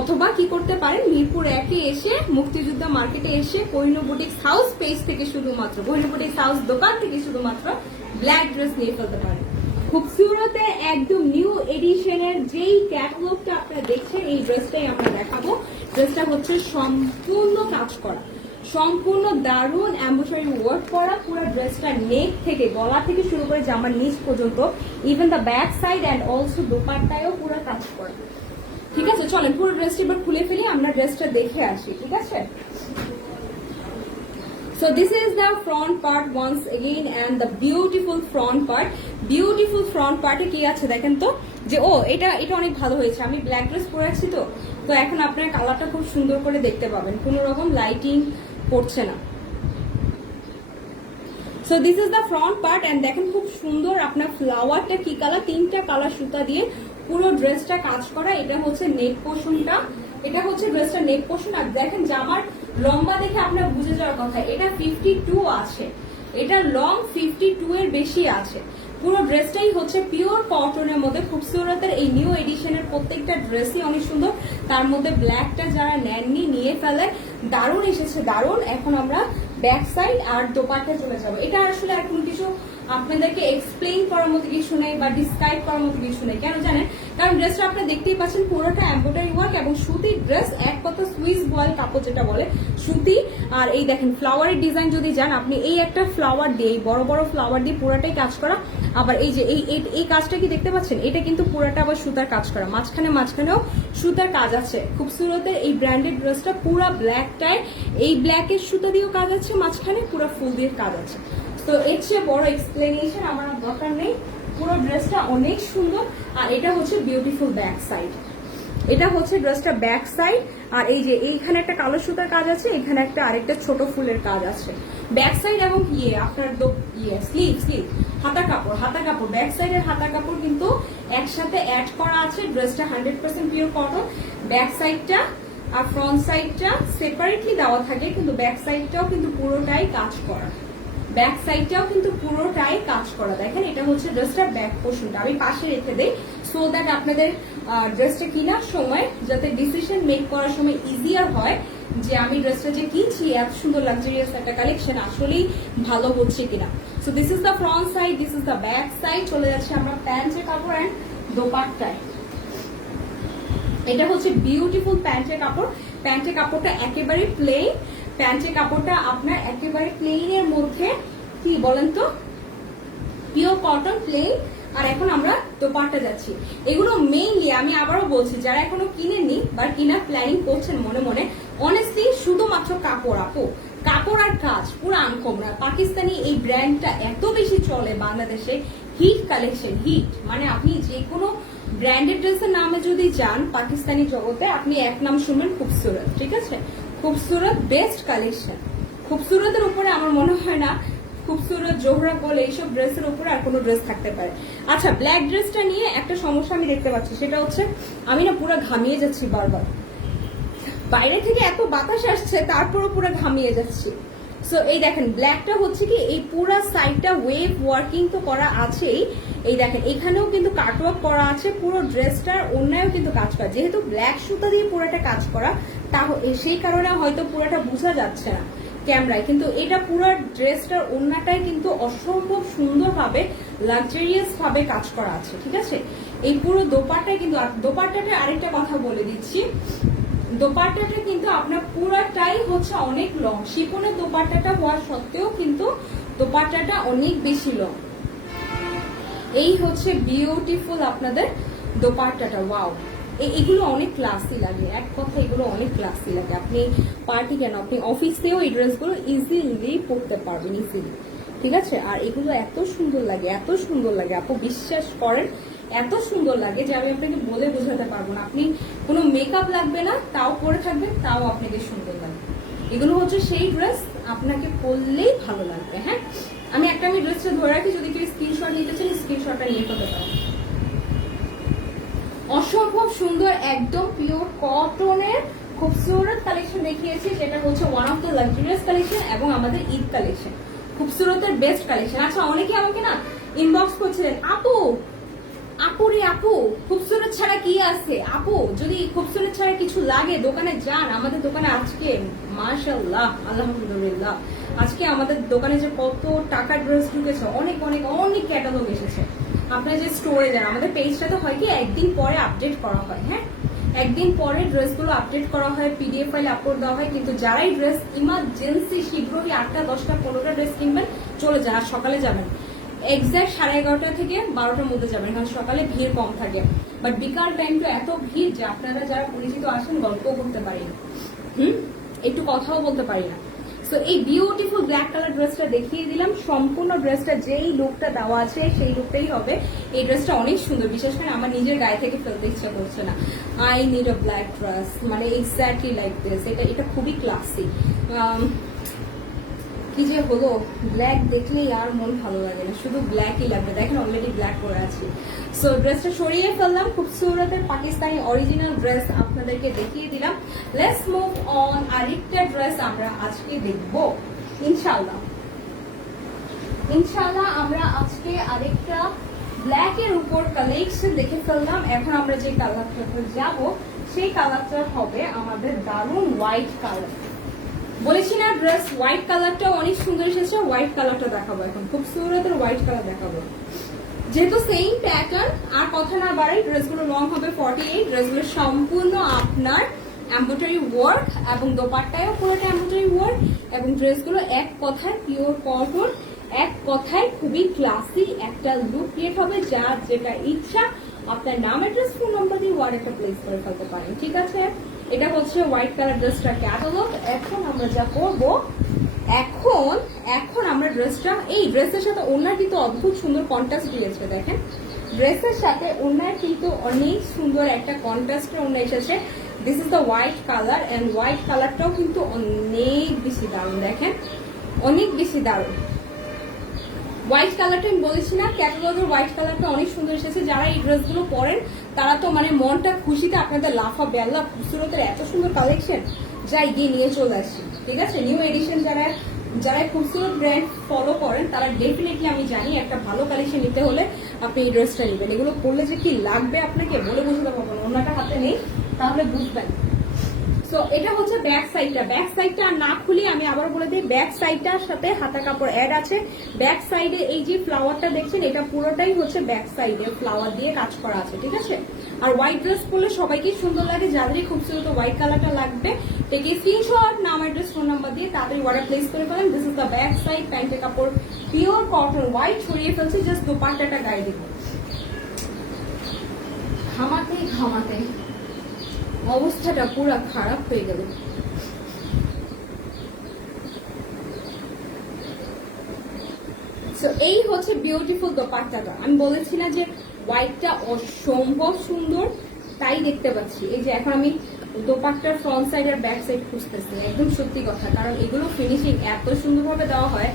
অথবা কি করতে পারেন মিরপুর 1-এ এসে, মুক্তিযোদ্ধা মার্কেটে এসে কোহিনূর বুটিক্স হাউস পেজ থেকে শুধুমাত্র, কোহিনূর বুটিক্স হাউস দোকান থেকে শুধুমাত্র ব্ল্যাক ড্রেস নিয়ে ফেলতে পারেন। খুবসুরতে একদম নিউ এডিশনের যেই ক্যাটালগটা আপনারা দেখছেন, এই ড্রেসটাই আমরা দেখাবো। ড্রেসটা হচ্ছে সম্পূর্ণ কাজ করা, সম্পূর্ণ দারুণ এমব্রয়ডারি ওয়ার্ক করা। পুরো ড্রেসটা নেক থেকে, গলা থেকে শুরু করে জামার নিচ পর্যন্ত, even the back side and also দোপাট্টায়ও পুরো কাজ করা। ঠিক আছে, চলেন পুরো ড্রেসটা এবার খুলে ফেলি, আমরা ড্রেসটা দেখে আসি। ঠিক আছে, so this is the front part once again and the beautiful front part. Beautiful front part এ কি আছে দেখেন তো, যে এটা অনেক ভালো হয়েছে। আমি ব্ল্যাক ড্রেস পরে আছি, তো এখন আপনার কালারটা খুব সুন্দর করে দেখতে পাবেন, কোনো রকম লাইটিং পড়ছে না। So this is the front part, and দেখেন খুব সুন্দর আপনার ফ্লাওয়ারটা কি কালার, তিনটা কালার সুতা দিয়ে পুরো ড্রেসটা কাজ করা। এটা হচ্ছে নেক পোর্শনটা, এটা হচ্ছে ড্রেসটা নেক পোর্শন। আর দেখেন জামার লম্বা দেখে আপনার বুঝে যাওয়ার কথা, এটা 52 আছে, এটা লং 52 এর বেশি আছে। পুরো ড্রেসটাই হচ্ছে পিওর কটনের মধ্যে। খুবসুরতের এই নিউ এডিশনের প্রত্যেকটা ড্রেসই অনেক সুন্দর, তার মধ্যে ব্ল্যাকটা যারা নেননি নিয়ে ফেলে, দারুণ এসেছে, দারুণ। এখন আমরা ব্যাক সাইড আর দোপাট্টা চলে যাবো। এটা আসলে এখন কিছু আপনাদেরকে এক্সপ্লেইন করার মতো কিছু নেই বা ডিসক্রাইব করার মতো কিছু নেই, কেন জানেন, কারণ ড্রেসটা আপনি দেখতেই পাচ্ছেন পুরোটা এমব্রয়ডারি ওয়ার্ক এবং সুতির ড্রেস, এক কথা সুইস বয়েল কাপড় যেটা বলে সুতি। আর এই দেখেন ফ্লাওয়ারের ডিজাইন যদি যান আপনি, এই একটা ফ্লাওয়ার দিয়ে, এই বড় বড় ফ্লাওয়ার দিয়ে পুরাটাই কাজ করা। আবার এই যে এই কাজটা কি দেখতে পাচ্ছেন, এটা কিন্তু পুরাটা আবার সুতার কাজ করা, মাঝখানেও সুতার কাজ আছে। খুবসুরতের এই ব্র্যান্ডেড ড্রেসটা পুরা ব্ল্যাকটায় এই ব্ল্যাকের সুতা দিয়েও কাজ আছে, মাঝখানে পুরো ফুল দিয়ে কাজ আছে। তো এর চেয়ে বড় এক্সপ্লেনেশন আমার দরকার নেই, পুরো ড্রেসটা অনেক সুন্দর। আর এটা হচ্ছে বিউটিফুল ব্যাক সাইড, এটা হচ্ছে ড্রেসটা ব্যাক সাইড। আর এই যে এইখানে একটা কালো সুতার কাজ আছে, এখানে একটা আরেকটা ছোট ফুলের কাজ আছে ব্যাক সাইড। এবং আপনার স্লিভ হাতা কাপড় ব্যাক সাইডের হাতা কাপড় কিন্তু একসাথে অ্যাড করা আছে। ড্রেসটা 100% পিওর কটন। ব্যাক সাইডটা আর ফ্রন্ট সাইডটা সেপারেটলি দেওয়া থাকে, কিন্তু ব্যাক সাইডটাও কিন্তু পুরোটাই কাজ করা, ব্যাক সাইডটাও কিন্তু পুরোটাই কাজ করা। দেখেন এটা এটা হচ্ছে ড্রেসটার ব্যাক পোর্শনটা, আমি পাশে রেখে দেই সো দ্যাট আপনাদের ড্রেসটা কেনার সময় যাতে ডিসিশন মেক করার সময় ইজিয়ার হয় যে আমি ড্রেসটা যে কিনছি এত সুন্দর লাক্সারিয়াস একটা কালেকশন আসলেই ভালো হচ্ছে কিনা। So this is the front side, this is the back side. চলে যাচ্ছে আমরা প্যান্টের কাপড় অ্যান্ড দোপাট্টায়। এটা হচ্ছে বিউটিফুল প্যান্টের কাপড়। প্যান্টের কাপড়টা একেবারে প্লেন, প্যান্টের কাপড়টা আপনার একেবারে প্লেনের মধ্যে কি বলেন তো, পিওর কটন প্লেন। আর এখন আমরা দোপাট্টা যাচ্ছি। এগুলো মেইনলি আমি আবারও বলছি যারা এখনো কিনেননি বা কিনার প্ল্যানিং করছেন মনে মনে, অনেস্টলি শুধুমাত্র কাপড় আপু, কাপড় আর কাজ পুরো আনকমন। পাকিস্তানি এই ব্র্যান্ডটা এত বেশি চলে বাংলাদেশে, হিট কালেকশন, হিট মানে আপনি যে কোনো ব্র্যান্ডেড ড্রেসের নামে যদি যান পাকিস্তানি জগতে আপনি এক নাম শুনবেন খুবসুরত, ঠিক আছে? খুবসুরত বেস্ট কালেকশন। খুবসুরতের উপরে আমার মনে হয় না খুবসুরত, জোহরা বল এইসব ড্রেসের উপরে আর কোনো ড্রেস থাকতে পারে। আচ্ছা, ব্ল্যাক ড্রেসটা নিয়ে একটা সমস্যা আমি দেখতে পাচ্ছি, সেটা হচ্ছে আমি না পুরো ঘামিয়ে যাচ্ছি বারবার। বাইরে থেকে এত বাতাস আসছে তারপরও পুরো ঘামিয়ে যাচ্ছি। সো এই দেখেন ব্ল্যাকটা হচ্ছে কি এই পুরো সাইডটা ওয়েভ ওয়ার্কিং তো করা আছেই। এই দেখেন এখানেও কিন্তু কাটওয়ার্ক করা আছে, পুরো ড্রেসটার অন্যায়ও কিন্তু কাজ করা, যেহেতু ব্ল্যাক সুতা দিয়ে পুরোটা কাজ করা সেই কারণে হয়তো পুরোটা বোঝা যাচ্ছে না ক্যামেরায়, কিন্তু এটা পুরো ড্রেসটার ওন্নাটাই কিন্তু অসম্ভব সুন্দরভাবে লাক্সারিয়াস ভাবে কাজ করা আছে, ঠিক আছে? এই পুরো দোপাট্টায় কিন্তু, দোপাট্টাটা আরেকটা কথা বলে দিচ্ছি, দোপাট্টাটা কিন্তু আপনার পুরাটাই হচ্ছে অনেক লং। শিফনের দোপাট্টাটা হওয়া সত্ত্বেও কিন্তু দোপাট্টাটা অনেক বেশি লং। এই হচ্ছে বিউটিফুল আপনাদের দোপাট্টাটা, ওয়াও। এগুলো অনেক ক্লাসি লাগে, এক কথা এগুলো অনেক ক্লাসি লাগে। আপনি পার্টি কেন, আপনি অফিসেও এই ড্রেসগুলো ইজিলি পরতে পারবেন, ইজিলি, ঠিক আছে? আর এগুলো এত সুন্দর লাগে, এত সুন্দর লাগে আপু, বিশ্বাস করেন এত সুন্দর লাগে যে আমি আপনাকে বলে বোঝাতে পারবো না। আপনি কোনো মেকআপ লাগবে না, তাও পরে থাকবেন, তাও আপনাকে সুন্দর লাগবে। এগুলো হচ্ছে সেই ড্রেস আপনাকে পরলেই ভালো লাগবে। হ্যাঁ, আমি ড্রেসটা ধরে রাখি, যদি কেউ স্ক্রিনশট নিতে চান স্ক্রিনশটটা নিয়ে ফেলতে পারেন। অসম্ভব সুন্দর একদম পিওর কটনের খুবসুরত কালেকশন দেখিয়েছি, যেটা হচ্ছে one of the luxurious collection এবং আমাদের ঈদ কালেকশন, খুবসুরতের বেস্ট কালেকশন। আচ্ছা, অনেকে আমাকে না ইনবক্স করছিলেন, আপু আপু রে আপু খুবসুরত ছাড়া কি আছে, আপু যদি খুবসুরত ছাড়া কিছু লাগে দোকানে যান। আমাদের দোকানে আজকে মাশাআল্লাহ আলহামদুলিল্লাহ আজকে আমাদের দোকানে যে কত টাকার ড্রেস ঢুকেছে, অনেক অনেক অনেক ক্যাটালগ এসেছে। আপনার যে স্টোরে যান, আমাদের পেজটাতে হয় কি একদিন পরে আপডেট করা হয়, হ্যাঁ একদিন পরে ড্রেসগুলো আপডেট করা হয়, পিডিএফ ফাইল আপলোড দেওয়া হয়। কিন্তু যারাই ড্রেস ইমার্জেন্সি শীঘ্রই 8টা 10টা 15টা ড্রেস কিনবেন চলে যান, আর সকালে যাবেন এক্সাক্ট 11:30 থেকে 12টার মধ্যে যাবেন, কারণ সকালে ভিড় কম থাকে। বাট বিকাল টাইমটা এত ভিড় যে আপনারা যারা পরিচিত আসেন গল্পও করতে পারি না, একটু কথাও বলতে পারি না। সো এই বিউটিফুল ব্ল্যাক কালার ড্রেসটা দেখিয়ে দিলাম। সম্পূর্ণ ড্রেসটা যেই লুকটা দেওয়া আছে সেই লুকটাই হবে। এই ড্রেসটা অনেক সুন্দর, বিশেষ করে আমার নিজের গায়ে থেকে ফেলতে ইচ্ছা করছে না। I need a black dress, মানে এক্স্যাক্টলি লাইক দিস। এটা খুবই ক্লাসি। কি যে হলো, ব্ল্যাক দেখলেই আর মন ভালো লাগে না, শুধু ব্ল্যাকই লাগবে। দেখেন অলরেডি ব্ল্যাক করে আছি। সো ড্রেসটা সরিয়ে ফেললাম, খুবসুরতের পাকিস্তানি অরিজিনাল ড্রেস আপনাদেরকে দেখিয়ে দিলাম। লেটস মুভ অন, আরেকটা ড্রেস আমরা আজকে দেখব ইনশাআল্লাহ। ইনশাআল্লাহ আমরা আজকে আরেকটা ব্ল্যাক এর উপর কালেকশন দেখে ফেললাম। এখন আমরা যে কালারটা যাব সেই কালারটা হবে আমাদের দারুণ হোয়াইট কালার। বলেছি না ড্রেস হোয়াইট কালারটা অনেক সুন্দর এসেছে, হোয়াইট কালারটা দেখাবো এখন, খুবসুরতের হোয়াইট কালার দেখাবো। যেহেতু সেম প্যাটার্ন, আর কথা না বাড়াই, ড্রেসগুলো লং হবে 48। ড্রেসগুলো সম্পূর্ণ আপনার এমব্রয়ডারি ওয়ার্ক এবং দোপাট্টায়ও পুরোটা এমব্রয়ডারি ওয়ার্ক, এবং ড্রেসগুলো এক কথায় পিওর কটন, এক কথায় খুবই ক্লাসি একটা লুক ক্রিয়েট হবে। যার যেটা ইচ্ছা আপনার নাম, অ্যাড্রেস, ফোন নাম্বার দিয়ে ওয়ার্ডটা প্লেস করে ফেলতে পারেন, ঠিক আছে? এটা হচ্ছে হোয়াইট কালার ড্রেসটা ক্যাটালগ। এখন আমরা যা করবো, এখন আমরা ড্রেসটা, এই ড্রেসের সাথে ওনার কিন্তু অদ্ভুত সুন্দর কন্ট্রাস্ট দিয়েছে। দেখেন ড্রেসের সাথে ওনার কিন্তু অনেক সুন্দর একটা কন্ট্রাস্টের ওনা এসেছে। This is the white colour, and white কালারটাও কিন্তু অনেক বেশি দারুণ। দেখেন অনেক বেশি দারুণ হোয়াইট কালারটা, আমি বলেছি না ক্যাটালগের হোয়াইট কালারটা অনেক সুন্দর এসেছে। যারা এই ড্রেসগুলো পরেন তারা তো মানে মনটা খুশিতে আপনাদের লাফাবে, আল্লাহ খুবসুরতের এত সুন্দর কালেকশন, যাই গিয়ে নিয়ে চলে আসি, ঠিক আছে? নিউ এডিশন যারা যারা খুবসুরত ব্র্যান্ড ফলো করেন তারা ডেফিনেটলি আমি জানি একটা ভালো কালেকশন নিতে হলে আপনি এই ড্রেসটা নেবেন। এগুলো পরলে যে কি লাগবে আপনাকে বলে বোঝাতে পারবো না, অন্যটা হাতে নেই তাহলে বুঝবেন। সো এটা হচ্ছে ব্যাক সাইডটা। ব্যাক সাইডটা না খুলি আমি আবার বলে দিই, ব্যাক সাইডটার সাথে হাতা কাপড় অ্যাড আছে। ব্যাক সাইডে এই যে ফ্লাওয়ারটা দেখছেন এটা পুরোটাই হচ্ছে ব্যাক সাইডে ফ্লাওয়ার দিয়ে কাজ করা আছে, ঠিক আছে। আর হোয়াইট ড্রেস পরলে সবাইকে সুন্দর লাগে, যাদেরই খুবসুরত হোয়াইট কালারটা লাগবে থেকে স্ক্রিনশট, নাম, অ্যাড্রেস, ফোন নাম্বার দিয়ে তাড়াতাড়ি অর্ডার প্লেস করে ফেলেন। This is the back side. প্যান্টের কাপড় পিওর কটন হোয়াইট, ছড়িয়ে ফেলছে, জাস্ট দোপাট্টাটা গায়ে দিব। ঘামাতে অবস্থাটা পুরো খারাপ হয়ে গেল। এই হচ্ছে বিউটিফুল দোপাট্টাটা। আমি বলেছি না যে হোয়াইটটা অসম্ভব সুন্দর, তাই দেখতে পাচ্ছি। এই যে এখন আমি দোপাট্টার ফ্রন্ট সাইড আর ব্যাক সাইড খুঁজতেছি, একদম সত্যি কথা, কারণ এগুলো ফিনিশিং এত সুন্দরভাবে দেওয়া হয়,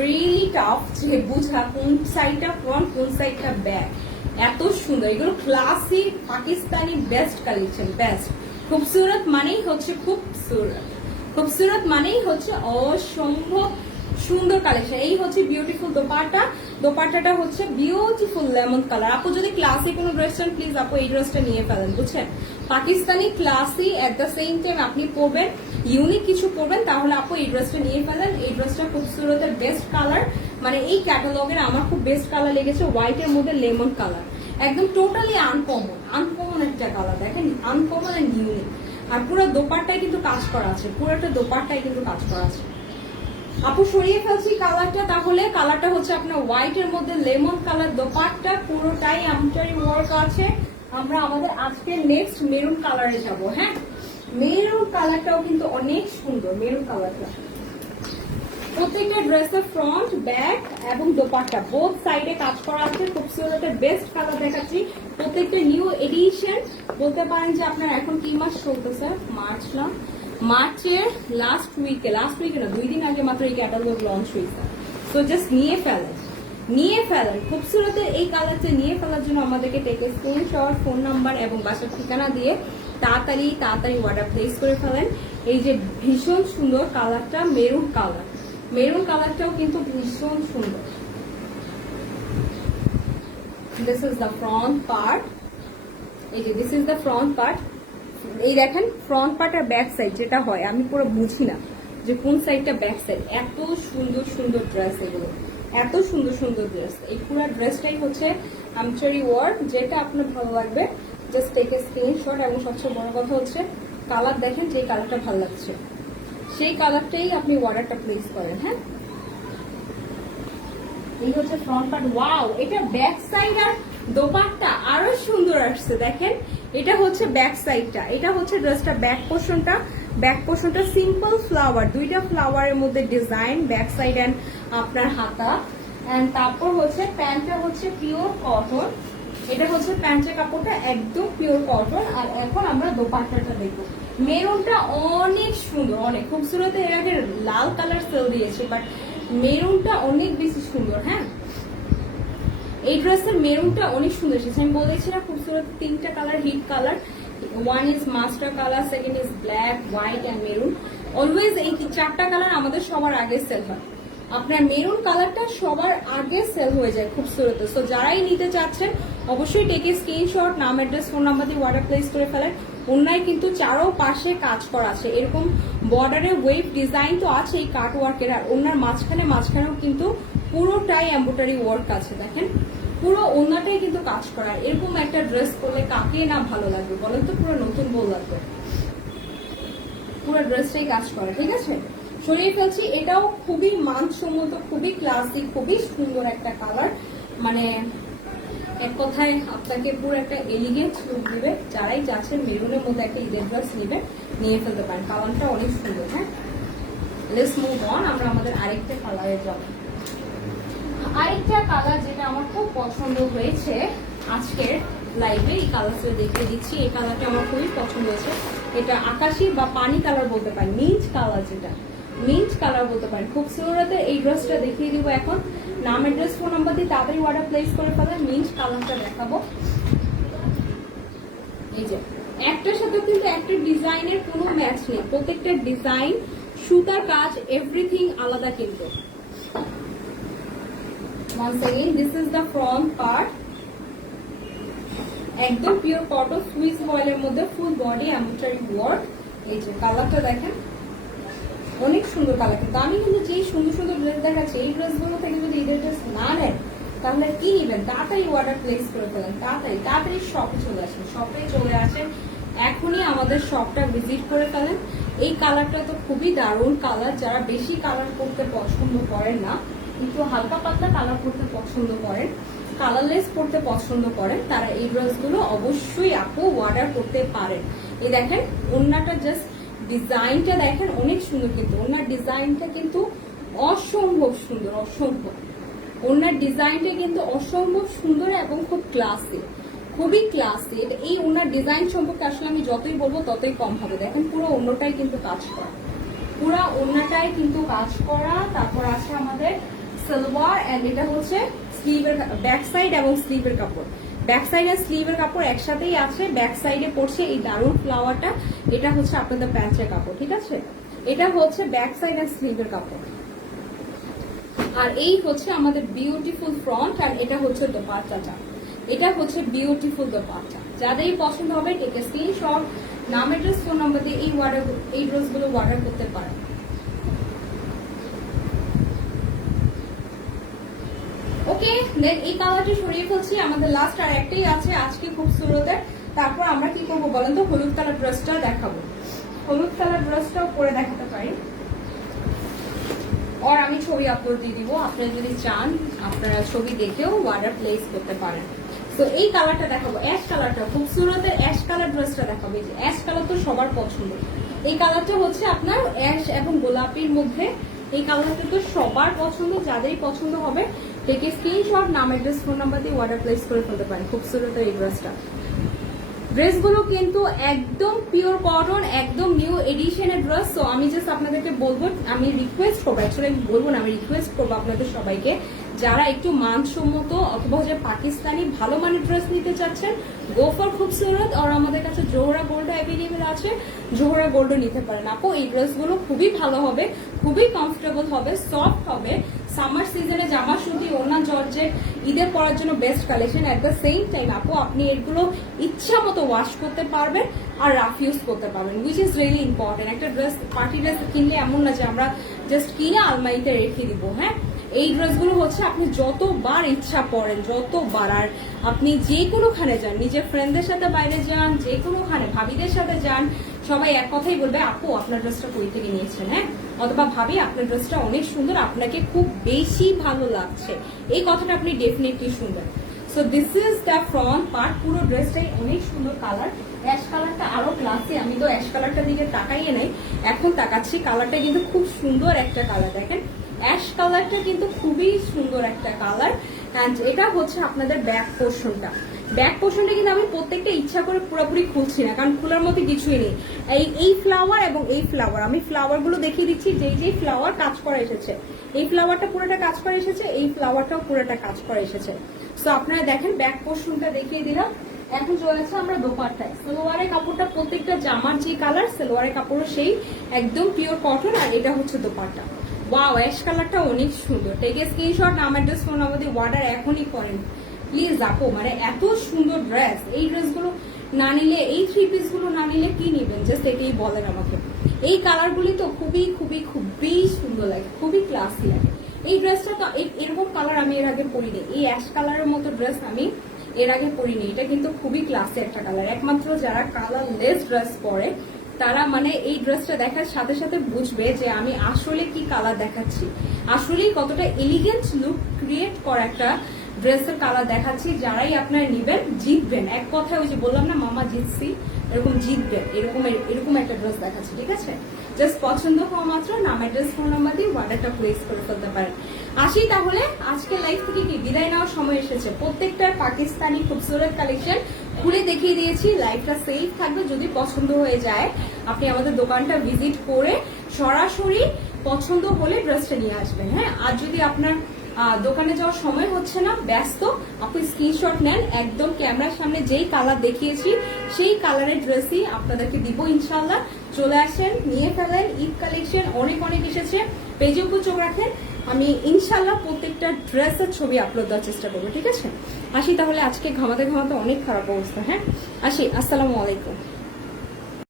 রিয়েলি টাফ যে বুঝা কোন সাইডটা ফ্রন্ট কোন সাইডটা ব্যাক। এত সুন্দর, এগুলো classy Pakistani best collection, best. Khoobsurat মানেই হচ্ছে খুবসুরত মানেই হচ্ছে অসম্ভব সুন্দর কালেকশন। এই হচ্ছে বিউটিফুল দোপাট্টা। দোপাট্টাটা হচ্ছে বিউটিফুল লেমন কালার। আপু যদি ক্লাসি কোনো ড্রেস চান প্লিজ আপু এই ড্রেসটা নিয়ে ফেলেন, বুঝছেন। Pakistani classy at the same time আপনি পরবেন, ইউনিক কিছু পরবেন, তাহলে আপু এই ড্রেসটা নিয়ে ফেলেন। এই ড্রেসটা খুবসুরতের বেস্ট কালার, মানে এই ক্যাটালগের আমার খুব বেস্ট কালার লেগেছে, হোয়াইটের মধ্যে লেমন কালার, একদম টোটালি আনকমন একটা কালার, দেখেন আনকমন এন্ড ইউনিক। আর পুরো দোপাট্টায় কিন্তু কাজ করা আছে, পুরোটা দোপাট্টায় কিন্তু কাজ করা আছে। আপু সরিয়ে ফেলছি কালারটা, তাহলে কালারটা হচ্ছে আপনার হোয়াইটের মধ্যে লেমন কালার, দোপাট্টা পুরোটাই এমব্রয়ডারি ওয়ার্ক আছে। আমরা আমাদের আজকে নেক্সট মেরুন কালারে যাব। হ্যাঁ, মেরুন কালারটাও কিন্তু অনেক সুন্দর। মেরুন কালারটা প্রত্যেকটা ড্রেসের ফ্রন্ট, ব্যাক এবং দোপাট্টা বোথ সাইডে কাজ করা আছে। খুবসুরতের বেস্ট কালার দেখাচ্ছি, প্রত্যেকটা নিউ এডিশন। বলতে পারেন যে আপনার এখন কি মাস চলতেছে, মার্চ না, মার্চের লাস্ট উইকে না, 2 দিন আগে মাত্র এই ক্যাটালগ লঞ্চ হয়েছে। সো জাস্ট নিয়ে ফেলেন খুবসুরতের এই কালারটা নিয়ে ফেলার জন্য আমাদেরকে টেকে স্ক্রিনশট, ফোন নাম্বার এবং বাসার ঠিকানা দিয়ে তাড়াতাড়ি অর্ডার প্লেস করে ফেলেন। এই যে ভীষণ সুন্দর কালারটা, মেরুন কালারটাও কিন্তু ভীষণ সুন্দর। This is the front part. এই যে this is the front part. এই দেখেন ফ্রন্ট পার্ট আর ব্যাক সাইড যেটা হয়, আমি পুরো বুঝি না যে কোন সাইডটা ব্যাক সাইড। এত সুন্দর ড্রেস, এগুলো এত সুন্দর ড্রেস। এই পুরো ড্রেসটাই হচ্ছে এমব্রয়ডারি ওয়ার্ক, যেটা আপনার ভালো লাগবে জাস্ট টেক এ স্ক্রিনশট। এবং সবচেয়ে বড় কথা হচ্ছে কালার দেখেন, যে কালারটা ভালো লাগছে সেই কালারটাই আপনি অর্ডারটা প্লেস করেন। হ্যাঁ, এই হচ্ছে ফ্রন্ট পার্ট। ওয়াও, এটা ব্যাক সাইড আর দোপাট্টা আরো সুন্দর আসছে, দেখেন। এটা হচ্ছে ব্যাক সাইডটা, এটা হচ্ছে ড্রেসটা ব্যাক পোর্শনটা সিম্পল ফ্লাওয়ার, 2টা ফ্লাওয়ারের মধ্যে ডিজাইন, ব্যাক সাইড এন্ড আপনার হাতা। এন্ড তারপর হচ্ছে প্যান্টটা হচ্ছে পিওর কটন, এটা হচ্ছে প্যান্টের কাপড়টা একদম পিওর কটন। আর এখন আমরা দোপাট্টাটা দেখবো। মেরুনটা অনেক সুন্দর, অনেক খুবসুরত। এর আগে লাল কালার সেল দিয়েছে, বাট মেরুনটা অনেক বেশি সুন্দর। হ্যাঁ, এই ড্রেসের মেরুনটা অনেক সুন্দর এসেছে। আমি বলেছি না খুবসুরত 3টা colour, hit colour, 1 is master colour, 2nd is black, white and maroon. Always এই 4টা কালার আমাদের সবার আগে সেল হয়। আপনার মেরুন কালারটা সবার আগে সেল হয়ে যায় খুবসুরত। সো যারাই নিতে চাচ্ছেন অবশ্যই টেকে স্ক্রিনশট, নাম, অ্যাড্রেস, ফোন নাম্বার দিয়ে অর্ডার প্লেস করে ফেলেন। অন্যায় কিন্তু চারো পাশে কাজ করা আছে, এরকম বর্ডারে ওয়েভ ডিজাইন তো আছে এই কাট ওয়ার্কের। আর ওনার মাঝখানেও কিন্তু পুরোটাই এমব্রয়ডারি ওয়ার্ক আছে, দেখেন পুরো ওনাটাই কিন্তু কাজ করা। এরকম একটা ড্রেস পরলে কাকে না ভালো লাগবে বলেন তো, পুরো নতুন বউ লাগবে। পুরো ড্রেসটাই কাজ করা, ঠিক আছে। সরিয়ে ফেলছি। এটাও খুবই মানসম্মত, খুবই ক্লাসিক, খুবই সুন্দর একটা কালার, মানে এক কথায় আপনাকে পুরো একটা এলিগেন্ট লুক দিবে। যারাই যাচ্ছেন মেরুনের মধ্যে একটা ঈদের ড্রেস নিবে, নিয়ে ফেলতে পারেন। কালারটা অনেক সুন্দর। হ্যাঁ, লেটস মুভ অন, আমরা আমাদের আরেকটা কালারে যাব। আরেকটা কালার যেটা আমার খুব পছন্দ হয়েছে আজকের লাইভে, এই কালারটা দেখিয়ে দিচ্ছি। এই কালারটা আমার খুবই পছন্দ হয়েছে। এটা আকাশি বা পানি কালার বলতে পারেন, মিন্ট কালার, যেটা মিন্ট কালার বলতে পারেন। খুবসুরতের এই ড্রেসটা দেখিয়ে দিব এখন। নাম, অ্যাড্রেস, ফোন নাম্বার দিয়ে তাড়াতাড়ি অর্ডার প্লেস করে ফেলেন। মিন্ট কালারটা দেখাবো। এই যে একটার সাথে কিন্তু একটা ডিজাইনের কোনো ম্যাচ নেই, প্রত্যেকটা ডিজাইন সুতার কাজ এভরিথিং আলাদা কিন্তু। Once again, this is the front part. একদম পিওর কটন সুইস ভয়েলের মধ্যে ফুল বডি এমব্রয়ডারি ওয়ার্ক। এই যে কালারটা দেখেন, অনেক সুন্দর কালার। কিন্তু আমি কিন্তু যেই সুন্দর সুন্দর ড্রেস দেখাচ্ছি, এই ড্রেসগুলো থেকে যদি এই ড্রেস না নেন তাহলে কি নেবেন? তাড়াতাড়ি অর্ডার প্লেস করে ফেলেন, তাড়াতাড়ি তাড়াতাড়ি শপে চলে আসেন, শপে চলে আসেন এখনই, আমাদের শপটা ভিজিট করে ফেলেন। এই কালারটা তো খুবই দারুণ কালার। যারা বেশি কালার করতে পছন্দ করেন না, একটু হালকা পাতলা কালার করতে পছন্দ করেন, কালারলেস করতে পছন্দ করেন, তারা এই ড্রেসগুলো অবশ্যই আপু অর্ডার করতে পারেন। এই দেখেন ওড়নাটা, জাস্ট ডিজাইনটা দেখেন, অনেক সুন্দর। কিন্তু ওড়নার ডিজাইনটা কিন্তু অসম্ভব সুন্দর, অসম্ভব। ওড়নার ডিজাইনটা কিন্তু অসম্ভব সুন্দর এবং খুব ক্লাসি, খুবই ক্লাসি। এই ওড়নার ডিজাইন সম্পর্কে আসলে আমি যতই বলবো ততই কম হবে। দেখেন পুরো ওড়নাটাই কিন্তু কাজ করা, পুরো ওড়নাটাই কিন্তু কাজ করা। তারপর আছে আমাদের সালোয়ার, এন্ড এটা হচ্ছে স্লিভের ব্যাক সাইড এবং স্লিভের কাপড়। ব্যাক সাইড আর স্লিভের কাপড় একসাথেই আছে। ব্যাক সাইডে পড়ছে এই দারুণ ফ্লাওয়ারটা, এটা হচ্ছে আপনাদের প্যান্টের কাপড়, ঠিক আছে? এটা হচ্ছে ব্যাক সাইড আর স্লিভের কাপড়। আর এই হচ্ছে আমাদের বিউটিফুল ফ্রন্ট, আর এটা হচ্ছে দোপাট্টাটা, এটা হচ্ছে বিউটিফুল দোপাট্টা। যাদেরই পছন্দ হবে টেকে স্ক্রিনশট, নাম, অ্যাড্রেস, ফোন নাম্বার দিয়ে এই ড্রেসগুলো অর্ডার করতে পারেন। ওকে, দেন এই কালারটা সরিয়ে ফেলছি। আমাদের লাস্ট আর একটাই আছে আজকে খুব সুরতের। তারপর আমরা কি করবো বলেন তো? হলুদ কালার ড্রেসটা দেখাবো। হলুদ কালার ড্রেসটাও পরে দেখাতে পারি, আর আমি ছবি আপলোড দিয়ে দিব। আপনারা যদি চান আপনারা ছবি দেখেও অর্ডার প্লেস করতে পারেন। তো এই কালারটা দেখাবো, অ্যাশ কালারটা, খুব সুরতের অ্যাশ কালার ড্রেসটা দেখাবো। এই যে অ্যাশ কালার তো সবার পছন্দ। এই কালারটা হচ্ছে আপনার অ্যাশ এবং গোলাপির মধ্যে। এই কালারটা তো সবার পছন্দ। যাদেরই পছন্দ হবে টেকে স্ক্রিনশট, নাম, অ্যাড্রেস, ফোন নাম্বার দিয়ে অর্ডার প্লেস করে ফেলতে পারেন। খুব সুরতের এই ড্রেসটা। ড্রেসগুলো কিন্তু একদম পিওর কটন, একদম নিউ এডিশনের ড্রেস। তো আমি জাস্ট আপনাদেরকে বলবো, আমি রিকোয়েস্ট করবো, অ্যাকচুয়ালি আমি বলবো না, আমি রিকোয়েস্ট করবো আপনাদের সবাইকে, যারা একটু মানসম্মত অথবা যে পাকিস্তানি ভালো মানের ড্রেস নিতে চাচ্ছেন, গো ফর খুবসুরত। আর আমাদের কাছে জোহরা গোল্ড অ্যাভেলেবেল আছে, জোহরা গোল্ডও নিতে পারেন আপু। এই ড্রেসগুলো খুবই ভালো হবে, খুবই কমফোর্টেবল হবে, সফট হবে। সামার সিজনে জামা সুতি, ওড়না জর্জেট, ঈদের পরার জন্য best collection. At the same time আপু আপনি এগুলো ইচ্ছা মতো ওয়াশ করতে পারবেন আর রাফ ইউজ করতে পারবেন, উইচ ইজ রিয়েলি ইম্পর্টেন্ট। একটা ড্রেস, পার্টি ড্রেস কিনলে এমন না যে আমরা জাস্ট কিনে আলমারিতে রেখে দিব। হ্যাঁ, এই ড্রেসগুলো হচ্ছে আপনি যতবার ইচ্ছা পরেন, যতবার। আর আপনি যে কোনোখানে যান, নিজের ফ্রেন্ডদের সাথে বাইরে যান, যে কোনোখানে ভাবিদের সাথে যান, সবাই এক কথাই বলবে আপু আপনার ড্রেসটা কই থেকে নিয়েছেন, হ্যাঁ, অথবা ভাবি আপনার ড্রেসটা অনেক সুন্দর, আপনাকে খুব বেশি ভালো লাগছে, এই কথাটা আপনি ডেফিনেটলি শুনবেন। So this is the front part. পুরো ড্রেসটাই অনেক সুন্দর কালার। অ্যাশ কালারটা আরো ক্লাসি। আমি তো অ্যাশ কালারটার দিকে তাকাইয়ে নাই, এখন তাকাচ্ছি। কালারটা কিন্তু খুব সুন্দর একটা কালার। দেখেন অ্যাশ কালারটা কিন্তু খুবই সুন্দর একটা কালার। অ্যান্ড এটা হচ্ছে আপনাদের ব্যাক পোর্শনটা। ব্যাক পোর্শনটা কিন্তু আমি প্রত্যেকটা ইচ্ছা করে পুরোপুরি খুলছি না, কারণ খোলার মধ্যে কিছুই নেই। এই ফ্লাওয়ার এবং এই ফ্লাওয়ার, আমি ফ্লাওয়ার গুলো দেখিয়ে দিচ্ছি। যেই ফ্লাওয়ার কাজ করা এসেছে, এই ফ্লাওয়ারটা পুরোটা কাজ করা এসেছে, এই ফ্লাওয়ারটাও পুরোটা কাজ করা এসেছে। সো আপনারা দেখেন ব্যাক পোর্শনটা দেখিয়ে দিলাম। এখন চলে যাচ্ছে আমরা দোপাট্টায়। সালোয়ারের কাপড়টা প্রত্যেকটা জামার যে কালার, সালোয়ারের কাপড়ও সেই একদম পিওর কটন। আর এটা হচ্ছে দোপাট্টা। ওয়াও, অ্যাশ কালারটা অনেক সুন্দর। টেকে স্ক্রিনশট, নাম, অ্যাড্রেস, ফোন আমাদের অর্ডার এখনই করেন প্লিজ আপু। মানে এত সুন্দর ড্রেস, এই ড্রেসগুলো না নিলে, এই থ্রি পিস গুলো না নিলে কি নিবেন? জাস্ট এটাই বলেন আমাকে। এই কালারগুলি তো খুবই খুবই খুবই সুন্দর লাগে, খুবই ক্লাসি লাগে। এই ড্রেসটা তো এরকম কালার আমি এর আগে পরিনি। এই অ্যাশ কালারের মতো ড্রেস আমি এর আগে পরিনি। এটা কিন্তু খুবই ক্লাসি একটা কালার। একমাত্র যারা কালারলেস ড্রেস পরে তারা মানে এই ড্রেসটা দেখার সাথে সাথে বুঝবে যে আমি আসলে কি কালার দেখাচ্ছি, আসলেই কতটা এলিগেন্ট লুক ক্রিয়েট করা একটা ড্রেসের কালার দেখাচ্ছি। যারাই আপনারা নিবেন জিতবেন। এক কথায় ওই যে বললাম না মামা জিতছি, এরকম জিতবেন। এরকম একটা ড্রেস দেখাচ্ছি, ঠিক আছে? জাস্ট পছন্দ হওয়া মাত্র নাম, অ্যাড্রেস, ফোন নাম্বার দিয়ে অর্ডারটা প্লেস করে ফেলতে পারেন। আসি তাহলে আজকের লাইফ থেকে কি বিদায় নেওয়ার সময় এসেছে। প্রত্যেকটা পাকিস্তানি খুবসুরত কালেকশন খুলে দেখিয়ে দিয়েছি। লাইফটা সেফ থাকবে। যদি পছন্দ হয়ে যায় আপনি আমাদের দোকানটা ভিজিট করে সরাসরি পছন্দ হলে ড্রেসটা নিয়ে আসবেন। হ্যাঁ, আর যদি আপনার দোকানে যাওয়ার সময় হচ্ছে না, ব্যস্ত, আপনি স্ক্রিনশট নেন, একদম ক্যামেরার সামনে যেই কালার দেখিয়েছি সেই কালারের ড্রেসই আপনাদেরকে দিব ইনশাল্লাহ। চলে আসেন, নিয়ে ফেলেন। ঈদ কালেকশন অনেক অনেক এসেছে, পেজে উপর চোখ রাখেন, আমি ইনশাল্লাহ প্রত্যেকটা ড্রেসের ছবি আপলোড দেওয়ার চেষ্টা করবো, ঠিক আছে? আসি তাহলে, আজকে ঘামাতে ঘামাতে অনেক খারাপ অবস্থা। হ্যাঁ আসি, আসসালামু আলাইকুম।